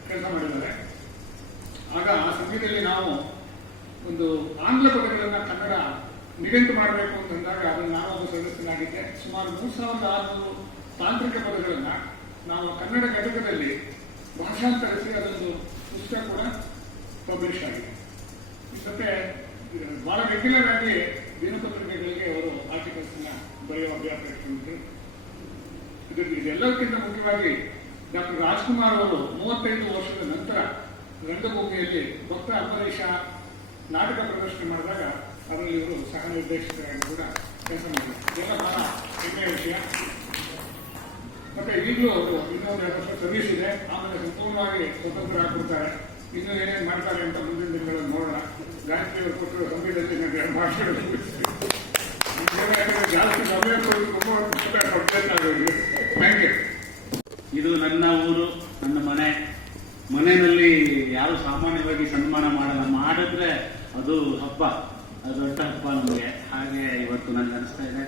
ಕೆಲಸ ಮಾಡಿದ್ದಾರೆ. ಆಗ ಆ ಸಮಯದಲ್ಲಿ ನಾವು ಒಂದು ಆಂಗ್ಲ ಪದಗಳನ್ನ ಕನ್ನಡ ನಿಘಂಟು ಮಾಡಬೇಕು ಅಂತಂದಾಗ ಅದನ್ನು ನಾನೊಂದು ಸದಸ್ಯನಾಗಿದ್ದೆ. ಸುಮಾರು 3600 ತಾಂತ್ರಿಕ ಪದಗಳನ್ನ ನಾವು ಕನ್ನಡ ಘಟಕದಲ್ಲಿ ಭಾಷಾಂತರಿಸಿ ಅದೊಂದು ಪುಸ್ತಕ ಕೂಡ ಪಬ್ಲಿಷ್ ಆಗಿದೆ. ಮತ್ತೆ ಬಹಳ ರೆಗ್ಯುಲರ್ ಆಗಿ ದಿನಪತ್ರಿಕೆಗಳಿಗೆ ಅವರು ಆರ್ಟಿಕಲ್ಸ್ ಬರೆಯುವ ಅಭ್ಯಾಸ ಇಟ್ಕೊಂಡಿದ್ರು. ಇದೆಲ್ಲಕ್ಕಿಂತ ಮುಖ್ಯವಾಗಿ ಡಾಕ್ಟರ್ ರಾಜ್ಕುಮಾರ್ ಅವರು 35 ವರ್ಷದ ನಂತರ ರಂಗಭೂಮಿಯಲ್ಲಿ ಭಕ್ತ ಅಂಬರೀಷ ನಾಟಕ ಪ್ರದರ್ಶನ ಮಾಡಿದಾಗ ಅದರಲ್ಲಿ ಇವರು ಸಹ ನಿರ್ದೇಶಕರಾಗಿ ಕೂಡ ಕೆಲಸ ಮಾಡಿದ್ದಾರೆ. ಇದೆಲ್ಲ ಬಹಳ ಹೆಮ್ಮೆಯ ವಿಷಯ. ಮತ್ತೆ ಈಗಲೂ ಅವರು ಇನ್ನೊಂದು 2 ವರ್ಷ ಸರ್ವಿಸ್ ಇದೆ, ಆಮೇಲೆ ಸಂಪೂರ್ಣವಾಗಿ ಸ್ವತಂತ್ರ ಆಗ್ಬಿಡ್ತಾರೆ. ಇನ್ನೂ ಏನೇನು ಮಾಡ್ತಾರೆ ಅಂತ ಮುಂದಿನ ದಿನಗಳಲ್ಲಿ ನೋಡೋಣ. ಗಾಯತ್ರಿ ಅವರು ಕೊಟ್ಟಿರೋ ಸಂವಿಧಾನ ಭಾಷೆಗಳು ಜಾಸ್ತಿ ಸಮಯ ಥ್ಯಾಂಕ್ ಯು. ಇದು ನನ್ನ ಊರು, ನನ್ನ ಮನೆಯಲ್ಲಿ ಯಾರು ಸಾಮಾನ್ಯವಾಗಿ ಸನ್ಮಾನ ಮಾಡಿದ್ರೆ ಅದು ಹಬ್ಬ, ಅದು ದೊಡ್ಡ ಹಬ್ಬ ನಮಗೆ. ಹಾಗೆ ಇವತ್ತು ನನಗೆ ಅನಿಸ್ತಾ ಇದೆ,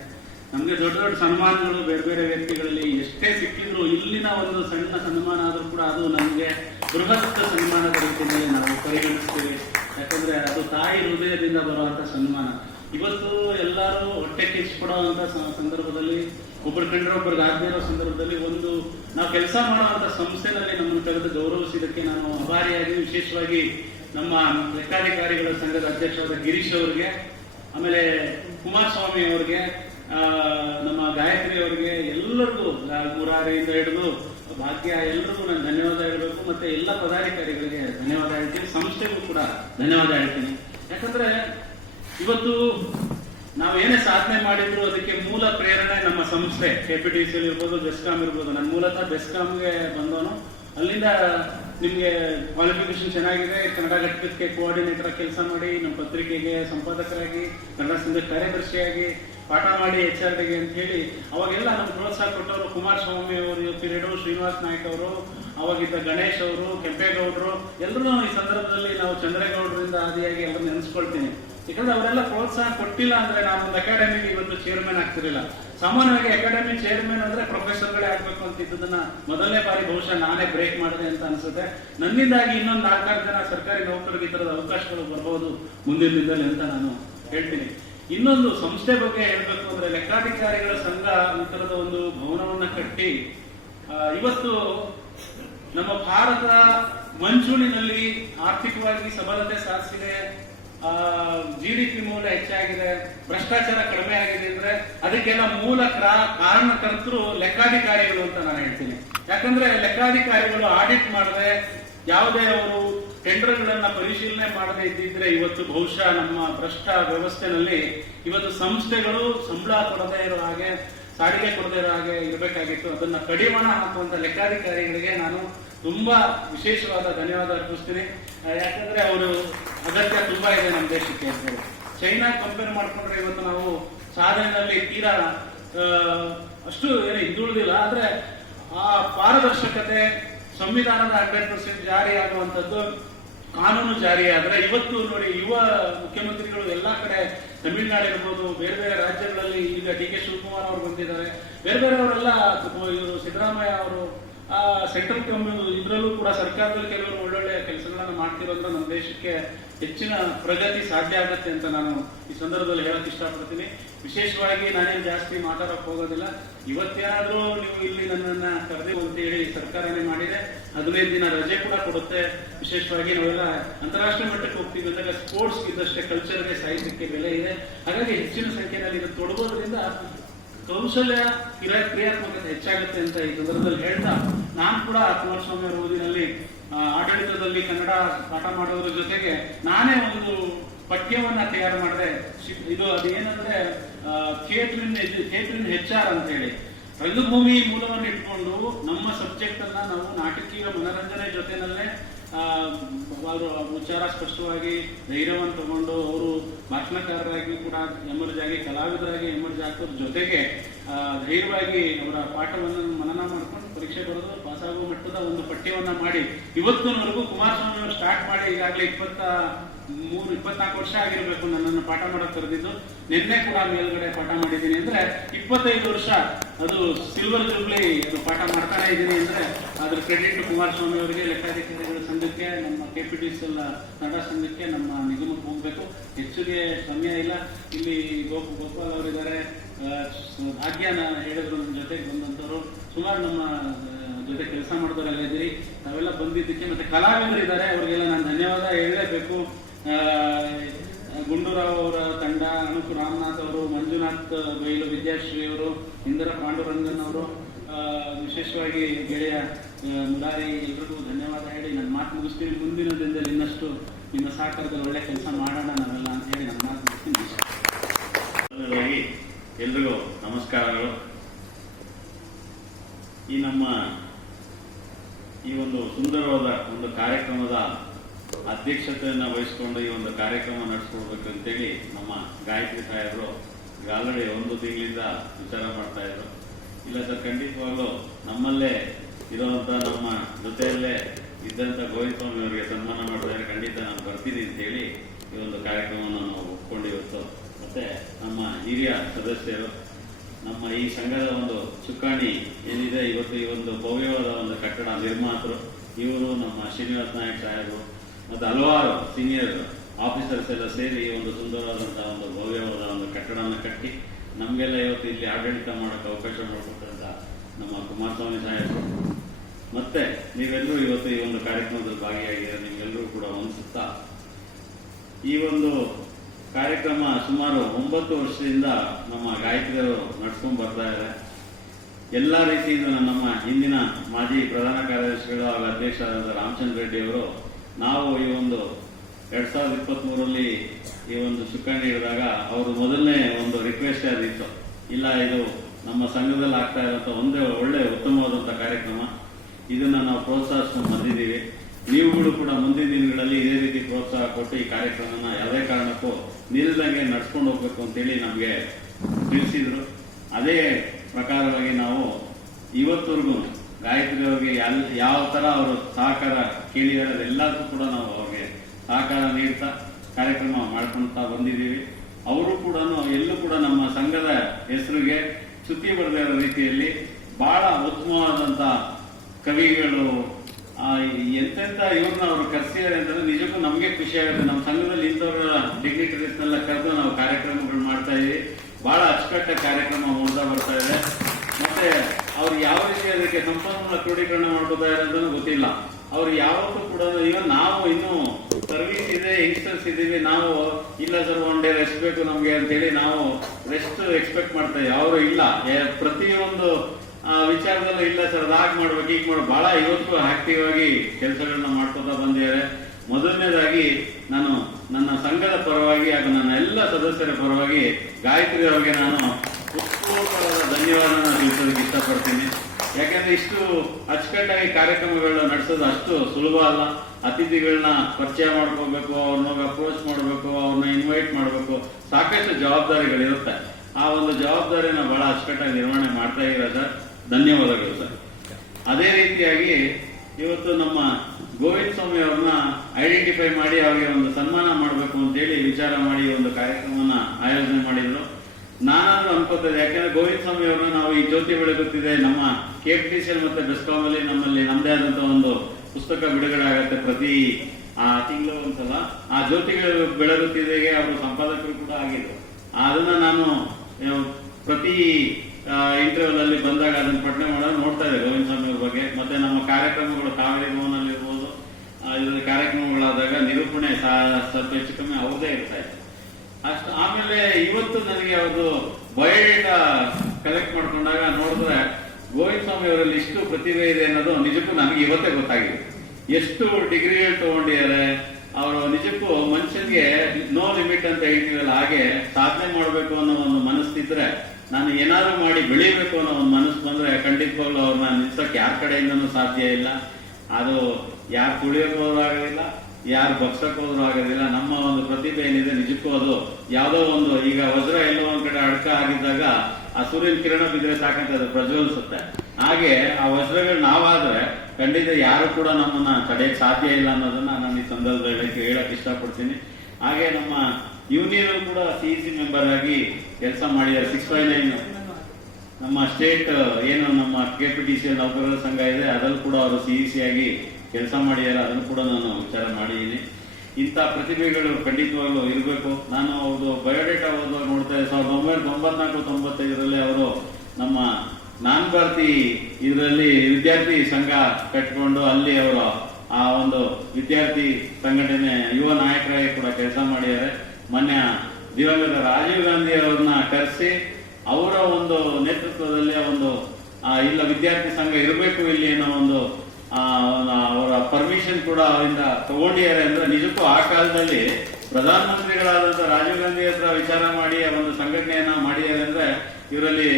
ನಮಗೆ ದೊಡ್ಡ ದೊಡ್ಡ ಸನ್ಮಾನಗಳು ಬೇರೆ ಬೇರೆ ವ್ಯಕ್ತಿಗಳಲ್ಲಿ ಎಷ್ಟೇ ಸಿಕ್ಕಿದ್ರು ಇಲ್ಲಿನ ಒಂದು ಸಣ್ಣ ಸನ್ಮಾನ ಆದರೂ ಕೂಡ ಅದು ನಮಗೆ ಬೃಹತ್ ಸನ್ಮಾನದ ರೀತಿಯಲ್ಲಿ ನಾವು ಪರಿಗಣಿಸ್ತೀವಿ. ಯಾಕಂದ್ರೆ ಅದು ತಾಯಿ ಹೃದಯದಿಂದ ಬರುವಂತ ಸನ್ಮಾನ. ಇವತ್ತು ಎಲ್ಲರೂ ಹೊಟ್ಟೆ ಕಿಚ್ಚಿಕೊಡುವಂತ ಸಂದರ್ಭದಲ್ಲಿ, ಒಬ್ಬರು ಕಂಡ್ರೆ ಒಬ್ಬರಿಗೆ ಆಗದೇ ಇರೋ ಸಂದರ್ಭದಲ್ಲಿ, ಒಂದು ನಾವು ಕೆಲಸ ಮಾಡುವಂತ ಸಂಸ್ಥೆನಲ್ಲಿ ನಮ್ಮನ್ನು ಕರೆದು ಗೌರವಿಸಿದ್ದಕ್ಕೆ ನಾನು ಅಭಾರಿಯಾಗಿ, ವಿಶೇಷವಾಗಿ ನಮ್ಮ ಲೆಕ್ಕಾಧಿಕಾರಿಗಳ ಸಂಘದ ಅಧ್ಯಕ್ಷರಾದ ಗಿರೀಶ್ ಅವರಿಗೆ, ಆಮೇಲೆ ಕುಮಾರಸ್ವಾಮಿ ಅವರಿಗೆ, ನಮ್ಮ ಗಾಯತ್ರಿ ಅವರಿಗೆ, ಎಲ್ಲರಿಗೂ ಮುರಾರಿಯಿಂದ ಹಿಡಿದು ಭಾಗ್ಯ ಎಲ್ಲರಿಗೂ ನಾನು ಧನ್ಯವಾದ ಹೇಳಬೇಕು. ಮತ್ತೆ ಎಲ್ಲ ಪದಾಧಿಕಾರಿಗಳಿಗೆ ಧನ್ಯವಾದ ಹೇಳ್ತೀನಿ, ಸಂಸ್ಥೆಗೂ ಕೂಡ ಧನ್ಯವಾದ ಹೇಳ್ತೀನಿ. ಯಾಕಂದ್ರೆ ಇವತ್ತು ನಾವೇನೇ ಸಾಧನೆ ಮಾಡಿದ್ರು ಅದಕ್ಕೆ ಮೂಲ ಪ್ರೇರಣೆ ನಮ್ಮ ಸಂಸ್ಥೆ. KPTCL ಇರ್ಬೋದು, ಬೆಸ್ಕಾಂ ಇರ್ಬೋದು. ನಾನು ಮೂಲತಃ ಬೆಸ್ಕಾಂಗೆ ಬಂದವನು. ಅಲ್ಲಿಂದ ನಿಮ್ಗೆ ಕ್ವಾಲಿಫಿಕೇಶನ್ ಚೆನ್ನಾಗಿದೆ, ಕನ್ನಡ ಘಟಕಕ್ಕೆ ಕೋಆರ್ಡಿನೇಟರ್ ಕೆಲಸ ಮಾಡಿ, ನಮ್ಮ ಪತ್ರಿಕೆಗೆ ಸಂಪಾದಕರಾಗಿ, ಕನ್ನಡ ಸಂಘ ಕಾರ್ಯದರ್ಶಿಯಾಗಿ ಪಾಠ ಮಾಡಿ, HRDಗೆ ಅಂತ ಹೇಳಿ ಅವಾಗೆಲ್ಲ ನಮ್ಗೆ ಪ್ರೋತ್ಸಾಹ ಕೊಟ್ಟವರು ಕುಮಾರಸ್ವಾಮಿ ಅವರು ಪೀರಿಯಡ್, ಶ್ರೀನಿವಾಸ್ ನಾಯ್ಕ ಅವರು, ಅವಾಗಿದ್ದ ಗಣೇಶ್ ಅವರು, ಕೆಂಪೇಗೌಡರು, ಎಲ್ಲರೂ ಈ ಸಂದರ್ಭದಲ್ಲಿ ನಾವು ಚಂದ್ರೇಗೌಡರಿಂದ ಆದಿಯಾಗಿ ಎಲ್ಲರೂ ನೆನೆಸ್ಕೊಳ್ತೀನಿ. ಯಾಕಂದ್ರೆ ಅವರೆಲ್ಲ ಪ್ರೋತ್ಸಾಹ ಕೊಟ್ಟಿಲ್ಲ ಅಂದ್ರೆ ನಾನೊಂದು ಅಕಾಡೆಮಿಗೆ ಇವತ್ತು ಚೇರ್ಮನ್ ಆಗ್ತಿರಲಿಲ್ಲ. ಸಾಮಾನ್ಯವಾಗಿ ಅಕಾಡೆಮಿ ಚೇರ್ಮನ್ ಅಂದ್ರೆ ಪ್ರೊಫೆಸರ್ಗಳೇ ಆಗ್ಬೇಕು ಅಂತ ಇದ್ದದನ್ನ ಮೊದಲನೇ ಬಾರಿ ಬಹುಶಃ ನಾನೇ ಬ್ರೇಕ್ ಮಾಡಿದೆ ಅಂತ ಅನ್ಸುತ್ತೆ. ನನ್ನಿಂದಾಗಿ ಇನ್ನೊಂದು 4 ಜನ ಸರ್ಕಾರಿ ನೌಕರರಿಗೆ ಈ ತರದ ಅವಕಾಶಗಳು ಬರಬಹುದು ಮುಂದಿನ ದಿನದಲ್ಲಿ ಅಂತ ನಾನು ಹೇಳ್ತೀನಿ. ಇನ್ನೊಂದು ಸಂಸ್ಥೆ ಬಗ್ಗೆ ಹೇಳ್ಬೇಕು ಅಂದ್ರೆ, ಲೆಕ್ಕಾಧಿಕಾರಿಗಳ ಸಂಘ ಈ ತರದ ಒಂದು ಭವನವನ್ನ ಕಟ್ಟಿ ಇವತ್ತು ನಮ್ಮ ಭಾರತ ಮಂಚೂಣಿನಲ್ಲಿ ಆರ್ಥಿಕವಾಗಿ ಸಬಲತೆ ಸಾಧಿಸಿದೆ, GDP ಮೌಲ್ಯ ಹೆಚ್ಚಾಗಿದೆ, ಭ್ರಷ್ಟಾಚಾರ ಕಡಿಮೆ ಆಗಿದೆ ಅಂದ್ರೆ ಅದಕ್ಕೆಲ್ಲ ಮೂಲ ಕಾರಣಕರ್ತರು ಲೆಕ್ಕಾಧಿಕಾರಿಗಳು ಅಂತ ನಾನು ಹೇಳ್ತೀನಿ. ಯಾಕಂದ್ರೆ ಲೆಕ್ಕಾಧಿಕಾರಿಗಳು ಆಡಿಟ್ ಮಾಡದೆ, ಯಾವುದೇ ಅವರು ಟೆಂಡರ್ಗಳನ್ನ ಪರಿಶೀಲನೆ ಮಾಡದೆ ಇದ್ದಿದ್ರೆ ಇವತ್ತು ಬಹುಶಃ ನಮ್ಮ ಭ್ರಷ್ಟ ವ್ಯವಸ್ಥೆನಲ್ಲಿ ಇವತ್ತು ಸಂಸ್ಥೆಗಳು ಸಂಬಳ ಕೊಡದೇ ಇರೋ ಹಾಗೆ, ಸಾರಿಗೆ ಕೊಡದೇ ಇರೋ ಹಾಗೆ ಇರಬೇಕಾಗಿತ್ತು. ಅದನ್ನ ಕಡಿವಾಣ ಹಾಕುವಂತ ಲೆಕ್ಕಾಧಿಕಾರಿಗಳಿಗೆ ನಾನು ತುಂಬಾ ವಿಶೇಷವಾದ ಧನ್ಯವಾದ ಅರ್ಪಿಸ್ತೀನಿ. ಯಾಕಂದ್ರೆ ಅವರು ಅಗತ್ಯ ತುಂಬಾ ಇದೆ ನಮ್ಮ ದೇಶಕ್ಕೆ ಅಂತ ಹೇಳಿ. ಚೈನಾ ಕಂಪೇರ್ ಮಾಡ್ಕೊಂಡ್ರೆ ಇವತ್ತು ನಾವು ಸಾಧನೆಯಲ್ಲಿ ತೀರಾ ಅಷ್ಟು ಏನು ಹಿಂದುಳಿದಿಲ್ಲ. ಆದ್ರೆ ಆ ಪಾರದರ್ಶಕತೆ, ಸಂವಿಧಾನದ 100% ಜಾರಿಯಾಗುವಂತದ್ದು, ಕಾನೂನು ಜಾರಿಯಾದ್ರೆ ಇವತ್ತು ನೋಡಿ ಯುವ ಮುಖ್ಯಮಂತ್ರಿಗಳು ಎಲ್ಲಾ ಕಡೆ, ತಮಿಳುನಾಡು ಇರ್ಬೋದು, ಬೇರೆ ಬೇರೆ ರಾಜ್ಯಗಳಲ್ಲಿ ಈಗ DK ಶಿವಕುಮಾರ್ ಅವರು ಬಂದಿದ್ದಾರೆ, ಬೇರೆ ಬೇರೆಯವರೆಲ್ಲ, ಇವರು ಸಿದ್ದರಾಮಯ್ಯ ಅವರು ಸೆಂಟ್ರಲ್ ಇದರಲ್ಲೂ ಕೂಡ ಸರ್ಕಾರದಲ್ಲಿ ಕೆಲವರು ಒಳ್ಳೊಳ್ಳೆ ಕೆಲಸಗಳನ್ನ ಮಾಡ್ತಿರೋದ್ರ ನಮ್ಮ ದೇಶಕ್ಕೆ ಹೆಚ್ಚಿನ ಪ್ರಗತಿ ಸಾಧ್ಯ ಆಗುತ್ತೆ ಅಂತ ನಾನು ಈ ಸಂದರ್ಭದಲ್ಲಿ ಹೇಳಕ್ ಇಷ್ಟಪಡ್ತೀನಿ. ವಿಶೇಷವಾಗಿ ನಾನೇನು ಜಾಸ್ತಿ ಮಾತಾಡಕ್ ಹೋಗೋದಿಲ್ಲ. ಇವತ್ತೇನಾದ್ರೂ ನೀವು ಇಲ್ಲಿ ನನ್ನನ್ನ ಕರೆದೇವು ಅಂತ ಹೇಳಿ ಸರ್ಕಾರನೇ ಮಾಡಿದೆ, 15 ದಿನ ರಜೆ ಕೂಡ ಕೊಡುತ್ತೆ. ವಿಶೇಷವಾಗಿ ನಾವೆಲ್ಲ ಅಂತಾರಾಷ್ಟ್ರೀಯ ಮಟ್ಟಕ್ಕೆ ಹೋಗ್ತೀವಿ ಅಂದಾಗ ಸ್ಪೋರ್ಟ್ಸ್ ಇದ್ದಷ್ಟೇ ಕಲ್ಚರ್ಗೆ, ಸಾಹಿತ್ಯಕ್ಕೆ ಬೆಲೆ ಇದೆ. ಹಾಗಾಗಿ ಹೆಚ್ಚಿನ ಸಂಖ್ಯೆಯಲ್ಲಿ ಇದು ತೊಡಗೋದ್ರಿಂದ ಕೌಶಲ್ಯ ಕ್ರಿಯಾತ್ಮಕತೆ ಹೆಚ್ಚಾಗುತ್ತೆ ಅಂತ ಈ ಸಂದರ್ಭದಲ್ಲಿ ಹೇಳ್ತಾ, ನಾನು ಕೂಡ ಕುಮಾರಸ್ವಾಮಿ ಅವರ ಓದಿನಲ್ಲಿ ಆಡಳಿತದಲ್ಲಿ ಕನ್ನಡ ಪಾಠ ಮಾಡೋದ್ರ ಜೊತೆಗೆ ನಾನೇ ಒಂದು ಪಠ್ಯವನ್ನ ತಯಾರು ಮಾಡಿದೆ. ಇದು ಅದೇನಂದ್ರೆ ಕೇಟ್ರಿನ್ HR ಅಂತ ಹೇಳಿ, ರಂಗಭೂಮಿ ಮೂಲವನ್ನು ಇಟ್ಕೊಂಡು ನಮ್ಮ ಸಬ್ಜೆಕ್ಟ್ ಅನ್ನ ನಾವು ನಾಟಕೀಯ ಮನರಂಜನೆ ಜೊತೆನಲ್ಲೇ ಅವರು ವಿಚಾರ ಸ್ಪಷ್ಟವಾಗಿ ಧೈರ್ಯವನ್ನು ತಗೊಂಡು ಅವರು ಭಾಷಣಕಾರರಾಗಿ ಕೂಡ ಎಮರ್ಜ್ ಆಗಿ, ಕಲಾವಿದರಾಗಿ ಎಮರ್ಜ್ ಆಗ್ತದ ಜೊತೆಗೆ ಧೈರ್ಯವಾಗಿ ಅವರ ಪಾಠವನ್ನು ಮನನ ಮಾಡ್ಕೊಂಡು ಪರೀಕ್ಷೆ ಬರೆದು ಪಾಸಾಗುವ ಮಟ್ಟದ ಒಂದು ಪಠ್ಯವನ್ನ ಮಾಡಿ ಇವತ್ತಿನವರೆಗೂ ಕುಮಾರಸ್ವಾಮಿ ಅವರು ಸ್ಟಾರ್ಟ್ ಮಾಡಿ ಈಗಾಗಲೇ 23-24 ವರ್ಷ ಆಗಿರ್ಬೇಕು ನನ್ನನ್ನು ಪಾಠ ಮಾಡಕ್ ಕರೆದಿದ್ದು. ನಿನ್ನೆ ಕೂಡ ಮೇಲ್ಗಡೆ ಪಾಠ ಮಾಡಿದ್ದೀನಿ ಅಂದ್ರೆ 25 ವರ್ಷ ಅದು ಸಿಲ್ವರ್ ಜೂಬ್ಲಿ ಅದು ಪಾಠ ಮಾಡ್ತಾನೆ ಇದ್ದೀನಿ ಅಂದ್ರೆ ಅದ್ರ ಕ್ರೆಡಿಟ್ ಕುಮಾರಸ್ವಾಮಿ ಅವರಿಗೆ, ಲೆಕ್ಕಾಧಿಕಾರಿಗಳ ಸಂಘಕ್ಕೆ, ನಮ್ಮ KPTCL ಕನ್ನಡ ಸಂಘಕ್ಕೆ, ನಮ್ಮ ನಿಗಮಕ್ಕೆ ಹೋಗ್ಬೇಕು. ಹೆಚ್ಚಿಗೆ ಸಮಯ ಇಲ್ಲ. ಇಲ್ಲಿ ಗೋಪಾಲ್ ಅವರಿದ್ದಾರೆ, ಭಾಗ್ಯನ ಹೇಳಿದ್ರು, ನನ್ನ ಜೊತೆಗೆ ಬಂದಂತವ್ರು ಸುಮಾರು ನಮ್ಮ ಜೊತೆ ಕೆಲಸ ಮಾಡಿದವರೆಲ್ಲ ಇದ್ದೀರಿ. ನಾವೆಲ್ಲ ಬಂದಿದ್ದಕ್ಕೆ ಮತ್ತೆ ಕಲಾವಿದರು ಇದ್ದಾರೆ, ಅವರಿಗೆಲ್ಲ ನಾನು ಧನ್ಯವಾದ ಹೇಳಲೇಬೇಕು. ಗುಂಡೂರಾವ್ ಅವರ ತಂಡ, ಅನುಪ್ ರಾಮನಾಥ್ ಅವರು, ಮಂಜುನಾಥ್ ಬೈಲು, ವಿದ್ಯಾಶ್ರೀ ಅವರು, ಇಂದಿರಾ ಪಾಂಡುರಂಗನ್ ಅವರು, ವಿಶೇಷವಾಗಿ ಗೆಳೆಯ ಮುರಾರಿ, ಎಲ್ರಿಗೂ ಧನ್ಯವಾದ ಹೇಳಿ ನನ್ನ ಮಾತು ಮುಗಿಸ್ತೀನಿ. ಮುಂದಿನ ದಿನದಲ್ಲಿ ಇನ್ನಷ್ಟು ನಿಮ್ಮ ಸಹಕಾರದಲ್ಲಿ ಒಳ್ಳೆ ಕೆಲಸ ಮಾಡೋಣ ನಾವೆಲ್ಲ ಅಂತ ಹೇಳಿ ನನ್ನ ಮಾತು ಮುಗಿಸ್ತೀನಿ. ಎಲ್ರಿಗೂ ನಮಸ್ಕಾರಗಳು. ಈ ನಮ್ಮ ಈ ಒಂದು ಸುಂದರವಾದ ಒಂದು ಕಾರ್ಯಕ್ರಮದ ಅಧ್ಯಕ್ಷತೆಯನ್ನು ವಹಿಸಿಕೊಂಡು ಈ ಒಂದು ಕಾರ್ಯಕ್ರಮ ನಡೆಸ್ಕೊಡ್ಬೇಕಂತೇಳಿ ನಮ್ಮ ಗಾಯತ್ರಿ ಸಾಹೇಬರು ಈಗ ಆಲ್ರೆಡಿ 1 ತಿಂಗಳಿಂದ ವಿಚಾರ ಮಾಡ್ತಾ ಇದ್ರು. ಇಲ್ಲ ಸರ್, ಖಂಡಿತವಾಗ್ಲೂ ನಮ್ಮಲ್ಲೇ ಇರುವಂತ ನಮ್ಮ ಜೊತೆಯಲ್ಲೇ ಇದ್ದಂತ ಗೋವಿಂದ ಸ್ವಾಮಿ ಅವರಿಗೆ ಸನ್ಮಾನ ಮಾಡಿದ್ರೆ ಖಂಡಿತ ನಾನು ಬರ್ತೀನಿ ಅಂತ ಹೇಳಿ ಈ ಒಂದು ಕಾರ್ಯಕ್ರಮವನ್ನು ನಾವು ಒಪ್ಕೊಂಡು ಇವತ್ತು ಮತ್ತೆ ನಮ್ಮ ಹಿರಿಯ ಸದಸ್ಯರು ನಮ್ಮ ಈ ಸಂಘದ ಒಂದು ಚುಕ್ಕಾಣಿ ಏನಿದೆ ಇವತ್ತು ಈ ಒಂದು ಭವ್ಯವಾದ ಒಂದು ಕಟ್ಟಡ ನಿರ್ಮಾತರು ಇವರು ನಮ್ಮ ಶ್ರೀನಿವಾಸ ನಾಯಕ್ ಸಾಹೇಬರು ಮತ್ತು ಹಲವಾರು ಸೀನಿಯರ್ ಆಫೀಸರ್ಸ್ ಎಲ್ಲ ಸೇರಿ ಈ ಒಂದು ಸುಂದರವಾದಂತಹ ಒಂದು ಭವ್ಯವಾದ ಒಂದು ಕಟ್ಟಡನ ಕಟ್ಟಿ ನಮಗೆಲ್ಲ ಇವತ್ತು ಇಲ್ಲಿ ಆಡಳಿತ ಮಾಡೋಕ್ಕೆ ಅವಕಾಶ ಮಾಡಿಕೊಟ್ಟಂತ ನಮ್ಮ ಕುಮಾರಸ್ವಾಮಿ ಸಾಹೇಬರು ಮತ್ತೆ ನೀವೆಲ್ಲರೂ ಇವತ್ತು ಈ ಒಂದು ಕಾರ್ಯಕ್ರಮದಲ್ಲಿ ಭಾಗಿಯಾಗಿದ್ದೀರ. ನಿಮ್ಗೆಲ್ಲರೂ ಕೂಡ ವಂದಿಸುತ್ತಾ ಈ ಒಂದು ಕಾರ್ಯಕ್ರಮ ಸುಮಾರು 9 ವರ್ಷದಿಂದ ನಮ್ಮ ಗಾಯಕರು ನಡ್ಸ್ಕೊಂಡ್ ಬರ್ತಾ ಇದ್ದಾರೆ. ಎಲ್ಲಾ ರೀತಿಯಿಂದ ನಮ್ಮ ಹಿಂದಿನ ಮಾಜಿ ಪ್ರಧಾನ ಕಾರ್ಯದರ್ಶಿಗಳು ಹಾಗೂ ಅಧ್ಯಕ್ಷರಾದ ರಾಮಚಂದ್ರ ರೆಡ್ಡಿ ಅವರು ನಾವು ಈ ಒಂದು 2023ರಲ್ಲಿ ಈ ಒಂದು ಚುಕ್ಕಾಣಿ ಹಿಡಿದಾಗ ಅವರು ಮೊದಲನೇ ಒಂದು ರಿಕ್ವೆಸ್ಟ್ ಆಗಿತ್ತು, ಇಲ್ಲ ಇದು ನಮ್ಮ ಸಂಘದಲ್ಲಿ ಆಗ್ತಾ ಇರುವಂತ ಒಂದೇ ಒಳ್ಳೆ ಉತ್ತಮವಾದಂತ ಕಾರ್ಯಕ್ರಮ, ಇದನ್ನ ನಾವು ಪ್ರೋತ್ಸಾಹಿಸ್ಕೊಂಡು ಬಂದಿದ್ದೀವಿ. ನೀವುಗಳು ಕೂಡ ಮುಂದಿನ ದಿನಗಳಲ್ಲಿ ಇದೇ ರೀತಿ ಪ್ರೋತ್ಸಾಹ ಕೊಟ್ಟು ಈ ಕಾರ್ಯಕ್ರಮನ ಯಾವುದೇ ಕಾರಣಕ್ಕೂ ನಿಲ್ದಂಗೆ ನಡ್ಸ್ಕೊಂಡು ಹೋಗ್ಬೇಕು ಅಂತೇಳಿ ನಮಗೆ ತಿಳಿಸಿದ್ರು. ಅದೇ ಪ್ರಕಾರವಾಗಿ ನಾವು ಇವತ್ತವರೆಗೂ ಗಾಯಕರಿಗೆ ಯಾವ ತರ ಅವರು ಸಹಕಾರ ಕೇಳಿದ್ದಾರೆ ಅದೆಲ್ಲದಕ್ಕೂ ಕೂಡ ನಾವು ಅವ್ರಿಗೆ ಸಹಕಾರ ನೀಡ್ತಾ ಕಾರ್ಯಕ್ರಮ ಮಾಡ್ಕೊಳ್ತಾ ಬಂದಿದ್ದೀವಿ. ಅವರು ಕೂಡ ಎಲ್ಲೂ ಕೂಡ ನಮ್ಮ ಸಂಘದ ಹೆಸರಿಗೆ ಚ್ಯುತಿ ಬರದೇ ಇರೋ ರೀತಿಯಲ್ಲಿ ಬಹಳ ಉತ್ತಮವಾದಂತ ಕವಿಗಳು ಎಂತೆಂತ ಇವ್ರನ್ನ ಅವರು ಕರೆಸಿದ್ದಾರೆ ಅಂತಂದ್ರೆ ನಿಜಕ್ಕೂ ನಮ್ಗೆ ಖುಷಿ ಆಗುತ್ತೆ. ನಮ್ಮ ಸಂಘದಲ್ಲಿ ಇಂಥವ್ರ ಡಿಗ್ನಿಟರೀಸ್ನೆಲ್ಲ ಕರೆದು ನಾವು ಕಾರ್ಯಕ್ರಮಗಳು ಮಾಡ್ತಾ ಇದೀವಿ. ಬಹಳ ಅಚ್ಚುಕಟ್ಟಾಗಿ ಕಾರ್ಯಕ್ರಮ ಮೂಡ್ತಾ ಬರ್ತಾ ಇದೆ. ಮತ್ತೆ ಅವ್ರು ಯಾವ ರೀತಿ ಅದಕ್ಕೆ ಸಂಪನ್ಮೂಲ ಕ್ರೋಢೀಕರಣ ಮಾಡ್ಕೋತಾ ಇದ್ದಾರೆ ಅಂತ ಗೊತ್ತಿಲ್ಲ. ಅವ್ರು ಯಾವತ್ತೂ ಕೂಡ ಇವನ್ ನಾವು ಇನ್ನು ಸರ್ವಿಸ್ ಇದೆ, ಯಂಗ್ಸ್ಟರ್ಸ್ ಇದೀವಿ, ನಾವು ಇಲ್ಲ ಸರ್ ಒನ್ ಡೇ ರೆಸ್ಟ್ ಬೇಕು ನಮ್ಗೆ ಅಂತೇಳಿ ನಾವು ರೆಸ್ಟ್ ಎಕ್ಸ್ಪೆಕ್ಟ್ ಮಾಡ್ತಾ ಇದ್ದೀವಿ. ಅವರು ಇಲ್ಲ, ಪ್ರತಿಯೊಂದು ವಿಚಾರದಲ್ಲೂ ಇಲ್ಲ ಸರ್ ಅದಾಗ್ ಮಾಡ್ಬೇಕು ಈಗ ಮಾಡ್ಬೇಕು, ಬಹಳ ಇವತ್ತು ಆಕ್ಟಿವ್ ಆಗಿ ಕೆಲಸಗಳನ್ನ ಮಾಡ್ಕೋತಾ ಬಂದಿದ್ದಾರೆ. ಮೊದಲನೇದಾಗಿ ನಾನು ನನ್ನ ಸಂಘದ ಪರವಾಗಿ ಹಾಗೂ ನನ್ನ ಎಲ್ಲ ಸದಸ್ಯರ ಪರವಾಗಿ ಗಾಯತ್ರಿ ಅವರಿಗೆ ನಾನು ಉತ್ಪೂರ್ವಕವಾದ ಧನ್ಯವಾದನ ತಿಳಿಸೋದಕ್ಕೆ ಇಷ್ಟಪಡ್ತೀನಿ. ಯಾಕಂದ್ರೆ ಇಷ್ಟು ಅಚ್ಚುಕಟ್ಟಾಗಿ ಕಾರ್ಯಕ್ರಮಗಳನ್ನ ನಡೆಸೋದು ಅಷ್ಟು ಸುಲಭ ಅಲ್ಲ. ಅತಿಥಿಗಳನ್ನ ಪರಿಚಯ ಮಾಡ್ಕೋಬೇಕು, ಅವ್ರನ್ನ ಅಪ್ರೋಚ್ ಮಾಡಬೇಕು, ಅವ್ರನ್ನ ಇನ್ವೈಟ್ ಮಾಡಬೇಕು, ಸಾಕಷ್ಟು ಜವಾಬ್ದಾರಿಗಳಿರುತ್ತೆ. ಆ ಒಂದು ಜವಾಬ್ದಾರಿನ ಬಹಳ ಅಚ್ಚುಕಟ್ಟಾಗಿ ನಿರ್ವಹಣೆ ಮಾಡ್ತಾ ಇದ್ದೀರಾ ಸರ್, ಧನ್ಯವಾದಗಳು ಸರ್. ಅದೇ ರೀತಿಯಾಗಿ ಇವತ್ತು ನಮ್ಮ ಗೋವಿಂದ ಸ್ವಾಮಿ ಅವ್ರನ್ನ ಐಡೆಂಟಿಫೈ ಮಾಡಿ ಅವರಿಗೆ ಒಂದು ಸನ್ಮಾನ ಮಾಡಬೇಕು ಅಂತೇಳಿ ವಿಚಾರ ಮಾಡಿ ಒಂದು ಕಾರ್ಯಕ್ರಮನ ಆಯೋಜನೆ ಮಾಡಿದ್ರು. ನಾನಾದ್ರೂ ಅನ್ಕೋತಿದ್ದೆ, ಯಾಕಂದ್ರೆ ಗೋವಿಂದ ಸ್ವಾಮಿ ಅವ್ರನ್ನ ನಾವು ಈ ಜ್ಯೋತಿ ಬೆಳಗುತ್ತಿದೆ ನಮ್ಮ KFTCL ಮತ್ತೆ ಬೆಸ್ಕಾಂ ಅಲ್ಲಿ ನಮ್ಮಲ್ಲಿ ನಮ್ದೇ ಆದಂತ ಒಂದು ಪುಸ್ತಕ ಬಿಡುಗಡೆ ಆಗುತ್ತೆ ಪ್ರತಿ ತಿಂಗಳು ಒಂದ್ಸಲ. ಆ ಜ್ಯೋತಿಗಳು ಬೆಳಗುತ್ತಿದೆಗೆ ಅವರು ಸಂಪಾದಕರು ಕೂಡ ಆಗಿದ್ರು. ಅದನ್ನ ನಾನು ಪ್ರತಿ ಇಂಟರ್ವ್ಯೂ ಅಲ್ಲಿ ಬಂದಾಗ ಅದನ್ನ ಪಠನೆ ಮಾಡೋದು ನೋಡ್ತಾ ಇದ್ದೆ ಗೋವಿಂದ ಸ್ವಾಮಿ ಅವ್ರ ಬಗ್ಗೆ. ಮತ್ತೆ ನಮ್ಮ ಕಾರ್ಯಕ್ರಮಗಳು ಕಾವೇರಿ ಭವನ್ ಅಲ್ಲಿ ಇರ್ಬೋದು, ಇದರ ಕಾರ್ಯಕ್ರಮಗಳಾದಾಗ ನಿರೂಪಣೆ ಸ್ವಲ್ಪ ಹೆಚ್ಚು ಕಮ್ಮಿ ಅವ್ರದೇ ಇರ್ತಾ ಇತ್ತು ಅಷ್ಟು. ಆಮೇಲೆ ಇವತ್ತು ನನಗೆ ಅವ್ರದ್ದು ಬಯೋಡೇಟಾ ಕಲೆಕ್ಟ್ ಮಾಡ್ಕೊಂಡಾಗ ನೋಡಿದ್ರೆ ಗೋವಿಂದ ಸ್ವಾಮಿ ಅವರಲ್ಲಿ ಇಷ್ಟು ಪ್ರತಿಭೆ ಇದೆ ಅನ್ನೋದು ನಿಜಕ್ಕೂ ನನಗೆ ಇವತ್ತೇ ಗೊತ್ತಾಗಿದೆ. ಎಷ್ಟು ಡಿಗ್ರಿಗಳು ತಗೊಂಡಿದ್ದಾರೆ ಅವರು. ನಿಜಕ್ಕೂ ಮನುಷ್ಯನಿಗೆ ನೋ ಲಿಮಿಟ್ ಅಂತ ಹೇಳ್ತೀವಲ್ಲ, ಹಾಗೆ ಸಾಧನೆ ಮಾಡಬೇಕು ಅನ್ನೋ ಒಂದು ಮನಸ್ಸಿದ್ರೆ, ನಾನು ಏನಾದ್ರು ಮಾಡಿ ಬೆಳಿಬೇಕು ಅನ್ನೋ ಒಂದು ಮನಸ್ಸು ಬಂದ್ರೆ ಖಂಡಿತವಾಗ್ಲೂ ಅವ್ರನ್ನ ನಿಲ್ಸಕ್ ಯಾರ ಕಡೆಯಿಂದನೂ ಸಾಧ್ಯ ಇಲ್ಲ. ಅದು ಯಾರು ತುಳಿಯೋಕ್ ಹೋದ್ರೂ ಆಗೋದಿಲ್ಲ, ಯಾರು ಬಗ್ಸಕ್ ಹೋದ್ರೂ ಆಗೋದಿಲ್ಲ. ನಮ್ಮ ಒಂದು ಪ್ರತಿಭೆ ಏನಿದೆ ನಿಜಕ್ಕೂ ಅದು ಯಾವ್ದೋ ಒಂದು, ಈಗ ವಜ್ರ ಎಲ್ಲೋ ಒಂದ್ ಕಡೆ ಅಡ್ಕ ಆಗಿದ್ದಾಗ ಆ ಸೂರ್ಯನ ಕಿರಣ ಬಿದ್ರೆ ಸಾಕಂತ ಅದು ಪ್ರಜ್ವಲಿಸುತ್ತೆ. ಹಾಗೆ ಆ ವಜ್ರಗಳು ನಾವಾದ್ರೆ ಖಂಡಿತ ಯಾರು ಕೂಡ ನಮ್ಮನ್ನ ತಡೆಯಕ್ ಸಾಧ್ಯ ಇಲ್ಲ ಅನ್ನೋದನ್ನ ನಾನು ಈ ಸಂದರ್ಭದಲ್ಲಿ ಹೇಳಕ್ ಇಷ್ಟಪಡ್ತೀನಿ. ಹಾಗೆ ನಮ್ಮ ಯೂನಿಯನ್ ಕೂಡ CEC ಮೆಂಬರ್ ಆಗಿ ಕೆಲಸ ಮಾಡಿದ್ದಾರೆ. 659 ನಮ್ಮ ಸ್ಟೇಟ್ ಏನು ನಮ್ಮ KPTCL ನೌಕರರ ಸಂಘ ಇದೆ ಅದನ್ನು ಕೂಡ ಅವರು CEC ಆಗಿ ಕೆಲಸ ಮಾಡಿದ್ದಾರೆ. ಅದನ್ನು ಕೂಡ ನಾನು ವಿಚಾರ ಮಾಡಿದ್ದೀನಿ. ಇಂಥ ಪ್ರತಿಭೆಗಳು ಖಂಡಿತವಾಗ್ಲೂ ಇರಬೇಕು. ನಾನು ಅವ್ರದ್ದು ಬಯೋಡೇಟಾ ಓದುವಾಗ ನೋಡ್ತಾ ಇದ್ದೆ, 1994-95ರಲ್ಲಿ ಅವರು ನಮ್ಮ ನಾನ್ ಭಾರತಿ ಇದರಲ್ಲಿ ವಿದ್ಯಾರ್ಥಿ ಸಂಘ ಕಟ್ಕೊಂಡು ಅಲ್ಲಿ ಅವರು ಆ ಒಂದು ವಿದ್ಯಾರ್ಥಿ ಸಂಘಟನೆ ಯುವ ನಾಯಕರಾಗಿ ಕೂಡ ಕೆಲಸ ಮಾಡಿದ್ದಾರೆ. ಮೊನ್ನೆ ದಿವಂಗತ ರಾಜೀವ್ ಗಾಂಧಿ ಅವ್ರನ್ನ ಕರೆಸಿ ಅವರ ಒಂದು ನೇತೃತ್ವದಲ್ಲಿ ಒಂದು ಇಲ್ಲ ವಿದ್ಯಾರ್ಥಿ ಸಂಘ ಇರಬೇಕು ಇಲ್ಲಿ ಅನ್ನೋ ಒಂದು ಅವರ ಪರ್ಮಿಷನ್ ಕೂಡ ಅವರಿಂದ ತಗೊಂಡಿದ್ದಾರೆ. ಅಂದ್ರೆ ನಿಜಕ್ಕೂ ಆ ಕಾಲದಲ್ಲಿ ಪ್ರಧಾನಮಂತ್ರಿಗಳಾದಂತ ರಾಜೀವ್ ಗಾಂಧಿ ಹತ್ರ ವಿಚಾರ ಮಾಡಿ ಆ ಒಂದು ಸಂಘಟನೆಯನ್ನ ಮಾಡಿದ್ದಾರೆ ಅಂದ್ರೆ ಇವರಲ್ಲಿ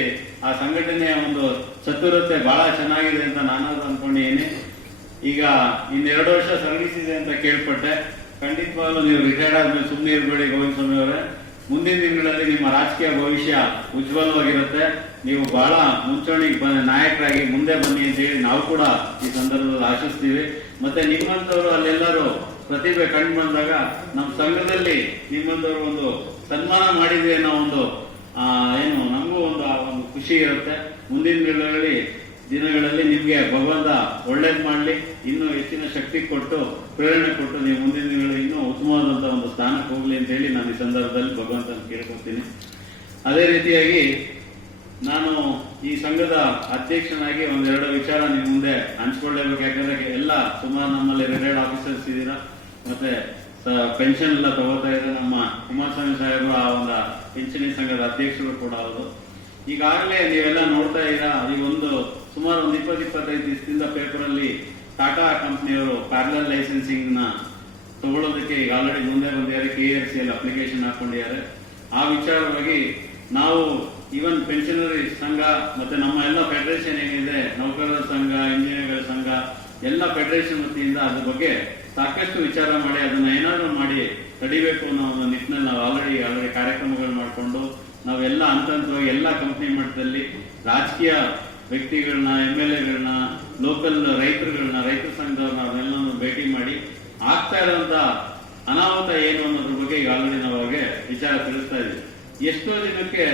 ಆ ಸಂಘಟನೆಯ ಒಂದು ಚತುರತೆ ಬಹಳ ಚೆನ್ನಾಗಿದೆ ಅಂತ ನಾನಾದ್ರೂ ಅನ್ಕೊಂಡಿದ್ದೀನಿ. ಈಗ 2 ವರ್ಷ ಸರ್ವಿಸ್ ಇದೆ ಅಂತ ಕೇಳ್ಪಟ್ಟೆ. ಖಂಡಿತವಾಗ್ಲೂ ನೀವು ರಿಟೈರ್ಡ್ ಆದ್ಮೇಲೆ ಸುಮ್ಮನೆ ಇರಬೇಡಿ ಗೋವಿಂದ ಸ್ವಾಮಿ ಅವರೇ. ಮುಂದಿನ ದಿನಗಳಲ್ಲಿ ನಿಮ್ಮ ರಾಜಕೀಯ ಭವಿಷ್ಯ ಉಜ್ವಲವಾಗಿರುತ್ತೆ. ನೀವು ಬಹಳ ಮುಂಚೂಣಿಗೆ ನಾಯಕರಾಗಿ ಮುಂದೆ ಬನ್ನಿ ಅಂತ ಹೇಳಿ ನಾವು ಕೂಡ ಈ ಸಂದರ್ಭದಲ್ಲಿ ಆಶಿಸ್ತೀವಿ. ಮತ್ತೆ ನಿಮ್ಮಂತವ್ರು ಅಲ್ಲೆಲ್ಲರೂ ಪ್ರತಿಭೆ ಕಂಡು ಬಂದಾಗ ನಮ್ಮ ಸಂಘದಲ್ಲಿ ನಿಮ್ಮಂದವರು ಒಂದು ಸನ್ಮಾನ ಮಾಡಿದೆ ಅನ್ನೋ ಒಂದು ಏನು ನಮಗೂ ಒಂದು ಖುಷಿ ಇರುತ್ತೆ. ಮುಂದಿನ ದಿನಗಳಲ್ಲಿ ನಿಮ್ಗೆ ಭಗವಂತ ಒಳ್ಳೇದ್ ಮಾಡ್ಲಿ, ಇನ್ನೂ ಹೆಚ್ಚಿನ ಶಕ್ತಿ ಕೊಟ್ಟು ಪ್ರೇರಣೆ ಕೊಟ್ಟು ನೀವು ಮುಂದಿನ ದಿನಗಳಲ್ಲಿ ಇನ್ನೂ ಉತ್ತಮವಾದಂತ ಒಂದು ಸ್ಥಾನಕ್ಕೆ ಹೋಗ್ಲಿ ಅಂತ ಹೇಳಿ ನಾನು ಈ ಸಂದರ್ಭದಲ್ಲಿ ಭಗವಂತನ ಕೇಳ್ಕೊತೀನಿ. ಅದೇ ರೀತಿಯಾಗಿ ನಾನು ಈ ಸಂಘದ ಅಧ್ಯಕ್ಷನಾಗಿ ಒಂದೆರಡು ವಿಚಾರ ನಿಮ್ ಮುಂದೆ ಹಂಚ್ಕೊಳ್ಳೇಬೇಕು. ಯಾಕಂದ್ರೆ ಎಲ್ಲ ಸುಮಾರು ನಮ್ಮಲ್ಲಿ ರಿಟೈರ್ಡ್ ಆಫೀಸರ್ಸ್ ಇದ್ದೀರಾ, ಮತ್ತೆ ಪೆನ್ಷನ್ ಎಲ್ಲ ತಗೋತಾ ಇದ್ದಾರೆ. ನಮ್ಮ ಕುಮಾರಸ್ವಾಮಿ ಸಾಹೇಬರು ಆ ಒಂದು ಪಿಂಚಣಿ ಸಂಘದ ಅಧ್ಯಕ್ಷರು ಕೂಡ ಅವರು. ಈಗಾಗಲೇ ನೀವೆಲ್ಲ ನೋಡ್ತಾ ಇದ್ದೀರಾ, ಈ ಸುಮಾರು 20-25 ದಿವಸದಿಂದ ಪೇಪರ್ ಅಲ್ಲಿ ಟಾಟಾ ಕಂಪನಿಯವರು ಪ್ಯಾರಲಲ್ ಲೈಸೆನ್ಸಿಂಗ್ ನ ತಗೊಳ್ಳೋದಕ್ಕೆ ಈಗ ಆಲ್ರೆಡಿ ಮುಂದೆ ಬಂದಿದ್ದಾರೆ. KRC ಅಲ್ಲಿ ಅಪ್ಲಿಕೇಶನ್ ಹಾಕೊಂಡಿದ್ದಾರೆ. ಆ ವಿಚಾರವಾಗಿ ನಾವು ಈವನ್ ಪೆನ್ಷನರಿ ಸಂಘ ಮತ್ತೆ ನಮ್ಮ ಎಲ್ಲ ಫೆಡರೇಷನ್ ಏನಿದೆ, ನೌಕರರ ಸಂಘ, ಇಂಜಿನಿಯರ್ಗಳ ಸಂಘ, ಎಲ್ಲ ಫೆಡರೇಷನ್ ವತಿಯಿಂದ ಅದ್ರ ಬಗ್ಗೆ ಸಾಕಷ್ಟು ವಿಚಾರ ಮಾಡಿ ಅದನ್ನ ಏನಾದ್ರು ಮಾಡಿ ತಡಿಬೇಕು ಅನ್ನೋ ಒಂದು ನಿಟ್ಟಿನಲ್ಲಿ ನಾವು ಆಲ್ರೆಡಿ ಕಾರ್ಯಕ್ರಮಗಳು ಮಾಡಿಕೊಂಡು ನಾವೆಲ್ಲ ಹಂತವಾಗಿ ಎಲ್ಲ ಕಂಪನಿ ಮಟ್ಟದಲ್ಲಿ ರಾಜಕೀಯ ವ್ಯಕ್ತಿಗಳನ್ನ, MLAಗಳನ್ನ, ಲೋಕಲ್ ರೈತರ ಸಂಘದವ್ರನ್ನ ಅವನ್ನೆಲ್ಲ ಭೇಟಿ ಮಾಡಿ ಆಗ್ತಾ ಇರುವಂತ ಅನಾಹುತ ಏನು ಅನ್ನೋದ್ರ ಬಗ್ಗೆ ಈಗ ಆಲ್ರೆಡಿ ನಾವು ಅವ್ರಿಗೆ ವಿಚಾರ ತಿಳಿಸ್ತಾ ಇದ್ದೀವಿ. ಎಷ್ಟೋ ಜನಕ್ಕೆ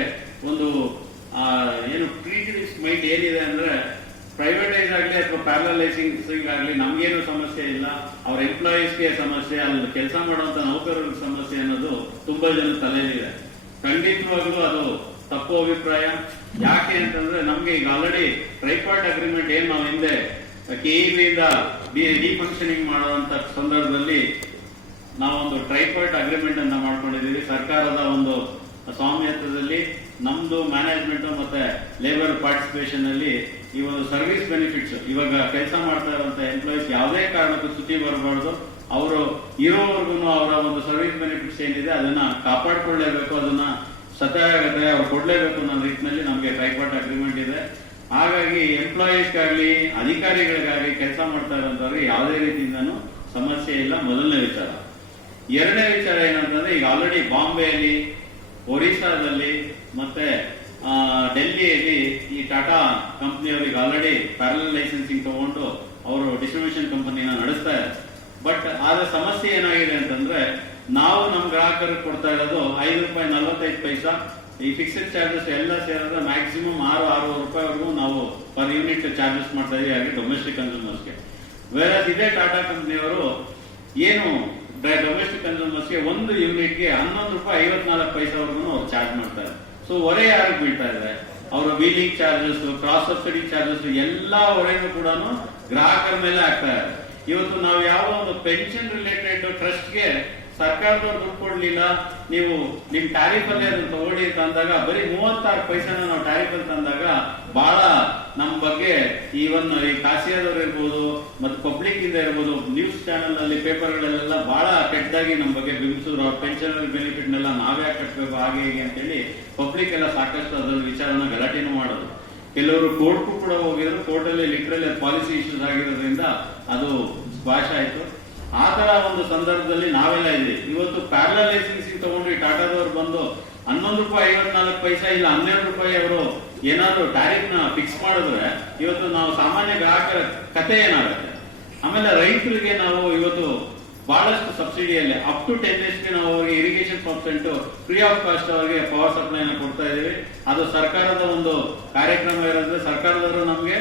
ಒಂದು ಏನು ಕ್ರಿಟಿಕ್ಸ್ ಮೈಂಡ್ ಏನಿದೆ ಅಂದ್ರೆ ಪ್ರೈವೇಟೈಸ್ ಆಗಲಿ ಅಥವಾ ಪ್ಯಾರಲೈಸಿಂಗ್ ಆಗಲಿ ನಮ್ಗೇನು ಸಮಸ್ಯೆ ಇಲ್ಲ, ಅವ್ರ ಎಂಪ್ಲಾಯೀಸ್ಗೆ ಸಮಸ್ಯೆ, ಅಲ್ಲಿ ಕೆಲಸ ಮಾಡುವಂತ ನೌಕರರಿಗೆ ಸಮಸ್ಯೆ ಅನ್ನೋದು ತುಂಬಾ ಜನ ತಲೆಯಲ್ಲಿದೆ. ಖಂಡಿತವಾಗ್ಲೂ ಅದು ತಪ್ಪು ಅಭಿಪ್ರಾಯ. ಯಾಕೆ ಅಂತಂದ್ರೆ ನಮ್ಗೆ ಈಗ ಆಲ್ರೆಡಿ ಟ್ರೈಪಾರ್ಟ್ ಅಗ್ರಿಮೆಂಟ್ ಏನ್ ನಾವು ಹಿಂದೆ KEB ಇಂದ ಡಿಫಂಕ್ಷನಿಂಗ್ ಮಾಡುವಂತ ಸಂದರ್ಭದಲ್ಲಿ ನಾವೊಂದು ಟ್ರೈಪಾರ್ಟ್ ಅಗ್ರಿಮೆಂಟ್ ಅಂತ ಮಾಡ್ಕೊಂಡಿದ್ದೀವಿ. ಸರ್ಕಾರದ ಒಂದು ಸ್ವಾಮ್ಯತ್ವದಲ್ಲಿ ನಮ್ದು ಮ್ಯಾನೇಜ್ಮೆಂಟ್ ಮತ್ತೆ ಲೇಬರ್ ಪಾರ್ಟಿಸಿಪೇಷನ್ ಅಲ್ಲಿ ಈ ಒಂದು ಸರ್ವಿಸ್ ಬೆನಿಫಿಟ್ಸ್, ಇವಾಗ ಕೆಲಸ ಮಾಡ್ತಾ ಇರುವಂತ ಎಂಪ್ಲಾಯೀಸ್ ಯಾವುದೇ ಕಾರಣಕ್ಕೂ ಚ್ಯುತಿ ಬರಬಾರ್ದು. ಅವರು ಇರೋವರೆಗೂ ಅವರ ಒಂದು ಸರ್ವಿಸ್ ಬೆನಿಫಿಟ್ಸ್ ಏನಿದೆ ಅದನ್ನ ಕಾಪಾಡ್ಕೊಳ್ಳೇಬೇಕು, ಅದನ್ನ ಸತ್ಯಾಗತೆ ಅವ್ರು ಕೊಡ್ಲೇಬೇಕು ಅನ್ನೋ ರೀತಿಯಲ್ಲಿ ನಮಗೆ ಟ್ರೈಪಾರ್ಟ್ ಅಗ್ರಿಮೆಂಟ್ ಇದೆ. ಹಾಗಾಗಿ ಎಂಪ್ಲಾಯೀಸ್ಗಾಗ್ಲಿ ಅಧಿಕಾರಿಗಳಿಗಾಗ್ಲಿ ಕೆಲಸ ಮಾಡ್ತಾ ಇರೋಂಥವ್ರಿಗೆ ಯಾವುದೇ ರೀತಿಯಿಂದನೂ ಸಮಸ್ಯೆ ಇಲ್ಲ. ಮೊದಲನೇ ವಿಚಾರ. ಎರಡನೇ ವಿಚಾರ ಏನಂತಂದ್ರೆ ಈಗ ಆಲ್ರೆಡಿ ಬಾಂಬೆಯಲ್ಲಿ, ಒರಿಸ್ಸಾದಲ್ಲಿ ಮತ್ತೆ ಡೆಲ್ಲಿಯಲ್ಲಿ ಈ ಟಾಟಾ ಕಂಪನಿಯವರಿಗೆ ಆಲ್ರೆಡಿ ಪ್ಯಾರಲಲ್ ಲೈಸೆನ್ಸಿಂಗ್ ತಗೊಂಡು ಅವರು ಡಿಸ್ಟ್ರಿಬ್ಯೂಷನ್ ಕಂಪನಿನ ನಡೆಸ್ತಾ ಇದ್ದಾರೆ. ಬಟ್ ಆದ್ರೆ ಸಮಸ್ಯೆ ಏನಾಗಿದೆ ಅಂತಂದ್ರೆ ನಾವು ನಮ್ಮ ಗ್ರಾಹಕರಿಗೆ ಕೊಡ್ತಾ ಇರೋದು ₹5.45. ಈ ಫಿಕ್ಸ್ಡ್ ಚಾರ್ಜಸ್ ಎಲ್ಲ ಸೇರಿದ್ರೆ ಮ್ಯಾಕ್ಸಿಮಮ್ 6-6 ರೂಪಾಯಿವರೆಗೂ ನಾವು ಪರ್ ಯೂನಿಟ್ ಚಾರ್ಜಸ್ ಮಾಡ್ತಾ ಇದೀವಿ ಹಾಗೆ ಡೊಮೆಸ್ಟಿಕ್ ಕನ್ಸ್ಯೂಮರ್ಸ್ಗೆ. ಬೇರೆ ಇದೇ ಟಾಟಾ ಕಂಪನಿಯವರು ಏನು ಡೊಮೆಸ್ಟಿಕ್ ಕನ್ಸ್ಯೂಮರ್ಸ್ಗೆ ಒಂದು ಯೂನಿಟ್ಗೆ ₹11.54 ಅವ್ರು ಚಾರ್ಜ್ ಮಾಡ್ತಾರೆ. ಸೊ ಹೊರೆ ಯಾರಿಗೆ ಬೀಳ್ತಾ ಇದೆ? ಅವರ wheeling charges, cross subsidy charges ಎಲ್ಲ ಹೊರೆನೂ ಕೂಡ ಗ್ರಾಹಕರ ಮೇಲೆ ಆಗ್ತಾ ಇದೆ. ಇವತ್ತು ನಾವು ಯಾವ ಒಂದು ಪೆನ್ಷನ್ ರಿಲೇಟೆಡ್ ಟ್ರಸ್ಟ್ಗೆ ಸರ್ಕಾರದವ್ರು ದುಡ್ಡು ಕೊಡ್ಲಿಲ್ಲ, ನೀವು ನಿಮ್ ಟ್ಯಾರಿಫ್ ಅಲ್ಲೇ ಅದನ್ನ ತಗೊಳ್ಳಿ ಅಂತ ಅಂದಾಗ ಬರೀ 36 ಪೈಸೆನ ನಾವು ಟ್ಯಾರಿಫ್ ಅಲ್ಲಿ ತಂದಾಗ ಬಹಳ ನಮ್ ಬಗ್ಗೆ ಈವನ್ ಈ ಕಾಸಿಯಾದವ್ರು ಇರ್ಬೋದು ಮತ್ತೆ ಪಬ್ಲಿಕ್ ಇಂದ ಇರ್ಬೋದು, ನ್ಯೂಸ್ ಚಾನೆಲ್ ನಲ್ಲಿ ಪೇಪರ್ಗಳಲ್ಲೆಲ್ಲ ಬಹಳ ಕೆಟ್ಟದಾಗಿ ನಮ್ ಬಗ್ಗೆ ಬಿಂಬಿಸಿದ್ರು. ಅವ್ರ ಪೆನ್ಷನ್ ಬೆನಿಫಿಟ್ ನೆಲ್ಲ ನಾವೇ ಕಟ್ಟಬೇಕು ಹಾಗೆ ಹೀಗೆ ಅಂತೇಳಿ ಪಬ್ಲಿಕ್ ಎಲ್ಲ ಸಾಕಷ್ಟು ಅದ್ರ ವಿಚಾರನ ಗಲಾಟೆನೂ ಮಾಡೋದು. ಕೆಲವರು ಕೋರ್ಟ್ಗೂ ಕೂಡ ಹೋಗಿದ್ರು, ಕೋರ್ಟ್ ಅಲ್ಲಿ ಲಿಟ್ರಲಿ ಪಾಲಿಸಿ ಇಶ್ಯೂಸ್ ಆಗಿರೋದ್ರಿಂದ ಅದು ಸ್ಕ್ವಾಶ್ ಆಯ್ತು. ಆ ತರ ಒಂದು ಸಂದರ್ಭದಲ್ಲಿ ನಾವೆಲ್ಲ ಇದ್ವಿ. ಇವತ್ತು ಪ್ಯಾರಲಲ್ ಲೈಸೆನ್ಸಿಂಗ್ ತಗೊಂಡು ಟಾಟಾದವ್ರು ಬಂದು ₹11.54 ಇಲ್ಲ ₹12 ಅವರು ಏನಾದ್ರು ಟ್ಯಾರಿಫ್ ನ ಫಿಕ್ಸ್ ಮಾಡಿದ್ರೆ ಇವತ್ತು ನಾವು ಸಾಮಾನ್ಯ ಗ್ರಾಹಕರ ಕತೆ ಏನಾಗುತ್ತೆ? ಆಮೇಲೆ ರೈತರಿಗೆ ನಾವು ಇವತ್ತು ಬಹಳಷ್ಟು ಸಬ್ಸಿಡಿಯಲ್ಲಿ ಅಪ್ ಟು 10 days ನಾವು ಅವರಿಗೆ irrigation pump free of cost ಅವರಿಗೆ ಪವರ್ ಸಪ್ಲೈನ ಕೊಡ್ತಾ ಇದೀವಿ. ಅದು ಸರ್ಕಾರದ ಒಂದು ಕಾರ್ಯಕ್ರಮ ಇರೋದ್ರೆ ಸರ್ಕಾರದವರು ನಮಗೆ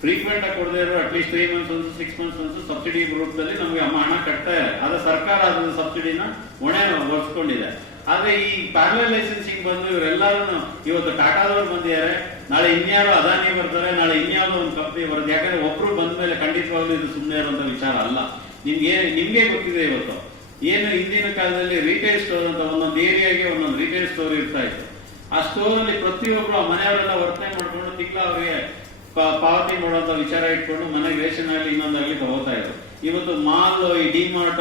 ಫ್ರೀಕ್ವೆಂಟ್ ಆಗಿ ಕೊಡದೇ ಇರೋ ಅಟ್ಲೀಸ್ಟ್ 3 months ಒಂದು 6 months ಒಂದು ಸಬ್ಸಿಡಿ ರೂಪದಲ್ಲಿ ನಮಗೆ ಹಣ ಕಟ್ತಾ ಇದೆ. ಆದ್ರೆ ಸರ್ಕಾರ ಅದರ ಸಬ್ಸಿಡಿನ ಹೊಣೆ ಹೊರಿಸ್ಕೊಂಡಿದೆ. ಆದ್ರೆ ಈ ಪ್ಯಾರಲಲ್ ಲೈಸೆನ್ಸಿಂಗ್ ಬಂದು ಇವರೆಲ್ಲರೂ ಇವತ್ತು ಟಾಟಾದವ್ರು ಬಂದಿದ್ದಾರೆ, ನಾಳೆ ಇನ್ಯಾರೋ ಅದಾನಿ ಬರ್ತಾರೆ, ನಾಳೆ ಇನ್ಯಾವುದೋ ಒಂದು ಕಂಪನಿ ಬರುತ್ತೆ. ಯಾಕಂದ್ರೆ ಒಬ್ರು ಬಂದ ಮೇಲೆ ಖಂಡಿತವಾಗ್ಲೂ ಇದು ಸುಮ್ಮನೆ ಇರುವಂತ ವಿಚಾರ ಅಲ್ಲ. ನಿಮ್ಗೆ ಗೊತ್ತಿದೆ ಇವತ್ತು ಏನು ಹಿಂದಿನ ಕಾಲದಲ್ಲಿ ರಿಟೇಲ್ ಸ್ಟೋರ್ ಅಂತ ಒಂದೊಂದು ಏರಿಯಾಗೆ ಒಂದೊಂದು ರಿಟೇಲ್ ಸ್ಟೋರ್ ಇರ್ತಾ ಇತ್ತು. ಆ ಸ್ಟೋರ್ ಅಲ್ಲಿ ಪ್ರತಿಯೊಬ್ರು ಮನೆಯವರೆಲ್ಲ ವರ್ತನೆ ಮಾಡ್ಕೊಂಡು ತಿಂಗಳ ಅವರಿಗೆ ಪಾವತಿ ಮಾಡುವಂತ ವಿಚಾರ ಇಟ್ಕೊಂಡು ಮನೆಗೆ ರೇಷನ್ ಆಗಲಿ ಇನ್ನೊಂದಾಗ್ಲಿ ತಗೋತಾ ಇದ್ರು. ಇವತ್ತು ಮಾಲ್, ಈ ಡಿಮಾರ್ಟ್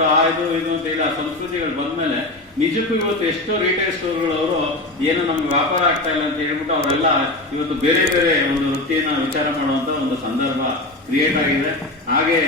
ಇದು ಅಂತ ಹೇಳಿ ಆ ಸಂಸ್ಕೃತಿಗಳು ಬಂದ್ಮೇಲೆ ನಿಜಕ್ಕೂ ಇವತ್ತು ಎಷ್ಟೋ ರಿಟೇಲ್ ಸ್ಟೋರ್ಗಳವರು ಏನು ನಮ್ಗೆ ವ್ಯಾಪಾರ ಆಗ್ತಾ ಇಲ್ಲ ಅಂತ ಹೇಳ್ಬಿಟ್ಟು ಅವರೆಲ್ಲ ಇವತ್ತು ಬೇರೆ ಬೇರೆ ಒಂದು ವೃತ್ತಿಯನ್ನ ವಿಚಾರ ಮಾಡುವಂತ ಒಂದು ಸಂದರ್ಭ ಕ್ರಿಯೇಟ್ ಆಗಿದೆ. ಹಾಗೆ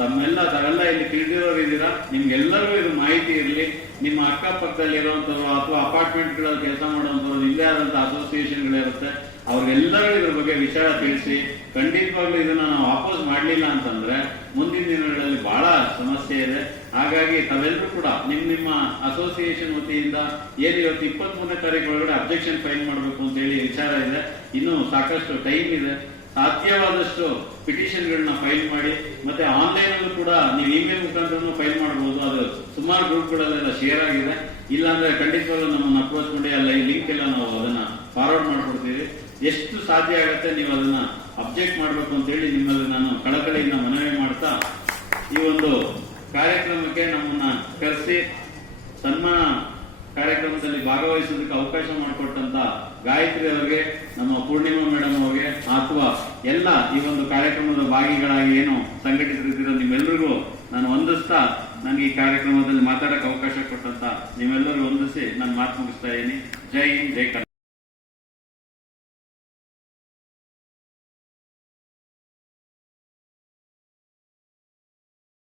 ತಾವೆಲ್ಲ ಇಲ್ಲಿ ತಿಳಿದಿರೋರು ಇದ್ದೀರಾ, ನಿಮ್ಗೆಲ್ಲರಿಗೂ ಇದು ಮಾಹಿತಿ ಇರಲಿ. ನಿಮ್ಮ ಅಕ್ಕಪಕ್ಕದಲ್ಲಿ ಇರುವಂತವ್ರು ಅಥವಾ ಅಪಾರ್ಟ್ಮೆಂಟ್ ಗಳಲ್ಲಿ ಕೆಲಸ ಮಾಡುವಂತವ್ರು ಇಲ್ಲೇ ಆದಂತ ಅಸೋಸಿಯೇಷನ್ಗಳಿರುತ್ತೆ, ಅವ್ರಿಗೆಲ್ಲರೂ ಇದ್ರ ಬಗ್ಗೆ ವಿಚಾರ ತಿಳಿಸಿ ಖಂಡಿತವಾಗ್ಲೂ ಇದನ್ನ ನಾವು ವಾಪಸ್ ಮಾಡ್ಲಿಲ್ಲ ಅಂತಂದ್ರೆ ಮುಂದಿನ ದಿನಗಳಲ್ಲಿ ಬಹಳ ಸಮಸ್ಯೆ ಇದೆ. ಹಾಗಾಗಿ ತಾವೆಲ್ಲರೂ ಕೂಡ ನಿಮ್ಮ ಅಸೋಸಿಯೇಷನ್ ವತಿಯಿಂದ ಏನು ಇವತ್ತು 23ನೇ ತಾರೀಕು ಒಳಗಡೆ ಅಬ್ಜೆಕ್ಷನ್ ಫೈಲ್ ಮಾಡಬೇಕು ಅಂತ ಹೇಳಿ ವಿಚಾರ ಇದೆ. ಇನ್ನು ಸಾಕಷ್ಟು ಟೈಮ್ ಇದೆ. ಸಾಧ್ಯವಾದಷ್ಟು ಪಿಟಿಷನ್ಗಳನ್ನ ಫೈಲ್ ಮಾಡಿ, ಮತ್ತೆ ಆನ್ಲೈನ್ ಅಲ್ಲೂ ಕೂಡ ನೀವು ಇಮೇಲ್ ಮುಖಾಂತರ ಫೈಲ್ ಮಾಡಬಹುದು. ಅದು ಸುಮಾರು ಗ್ರೂಪ್ಗಳಲ್ಲೆಲ್ಲ ಶೇರ್ ಆಗಿದೆ. ಇಲ್ಲಾಂದ್ರೆ ಖಂಡಿತವಾಗ್ಲೂ ನಮ್ಮನ್ನು ಅಪ್ರೋಚ್ ಮಾಡಿ ಅಲ್ಲ ಈ ಲಿಂಕ್ ಎಲ್ಲ ನಾವು ಅದನ್ನ ಫಾರ್ವರ್ಡ್ ಮಾಡ್ಕೊಡ್ತೀವಿ. ಎಷ್ಟು ಸಾಧ್ಯ ಆಗುತ್ತೆ ನೀವು ಅದನ್ನ ಅಬ್ಜೆಕ್ಟ್ ಮಾಡಬೇಕು ಅಂತ ಹೇಳಿ ನಿಮ್ಮಲ್ಲಿ ನಾನು ಕಳಕಳಿಯಿಂದ ಮನವಿ ಮಾಡ್ತಾ ಈ ಒಂದು ಕಾರ್ಯಕ್ರಮಕ್ಕೆ ನಮ್ಮನ್ನ ಕರೆಸಿ ಸನ್ಮಾನ ಕಾರ್ಯಕ್ರಮದಲ್ಲಿ ಭಾಗವಹಿಸೋದಕ್ಕೆ ಅವಕಾಶ ಮಾಡಿಕೊಟ್ಟಂತ ಗಾಯತ್ರಿ ಅವರಿಗೆ, ನಮ್ಮ ಪೂರ್ಣಿಮಾ ಮೇಡಮ್ ಅವರಿಗೆ, ಅಥವಾ ಎಲ್ಲ ಈ ಒಂದು ಕಾರ್ಯಕ್ರಮದ ಭಾಗಿಗಳಾಗಿ ಏನು ಸಂಘಟಿತರಿದ್ದೀರೋ ನಿಮ್ಮೆಲ್ಲರಿಗೂ ನಾನು ವಂದಿಸ್ತಾ ನನಗೆ ಈ ಕಾರ್ಯಕ್ರಮದಲ್ಲಿ ಮಾತಾಡಕ್ಕೆ ಅವಕಾಶ ಕೊಟ್ಟಂತ ನಿಮ್ಮೆಲ್ಲರಿಗೂ ವಂದಿಸಿ ನಾನು ಮಾತು ಮುಗಿಸ್ತಾ ಇದ್ದೀನಿ. ಜೈ ಹಿಂದ್, ಜೈ ಕರ್ನಾಟಕ.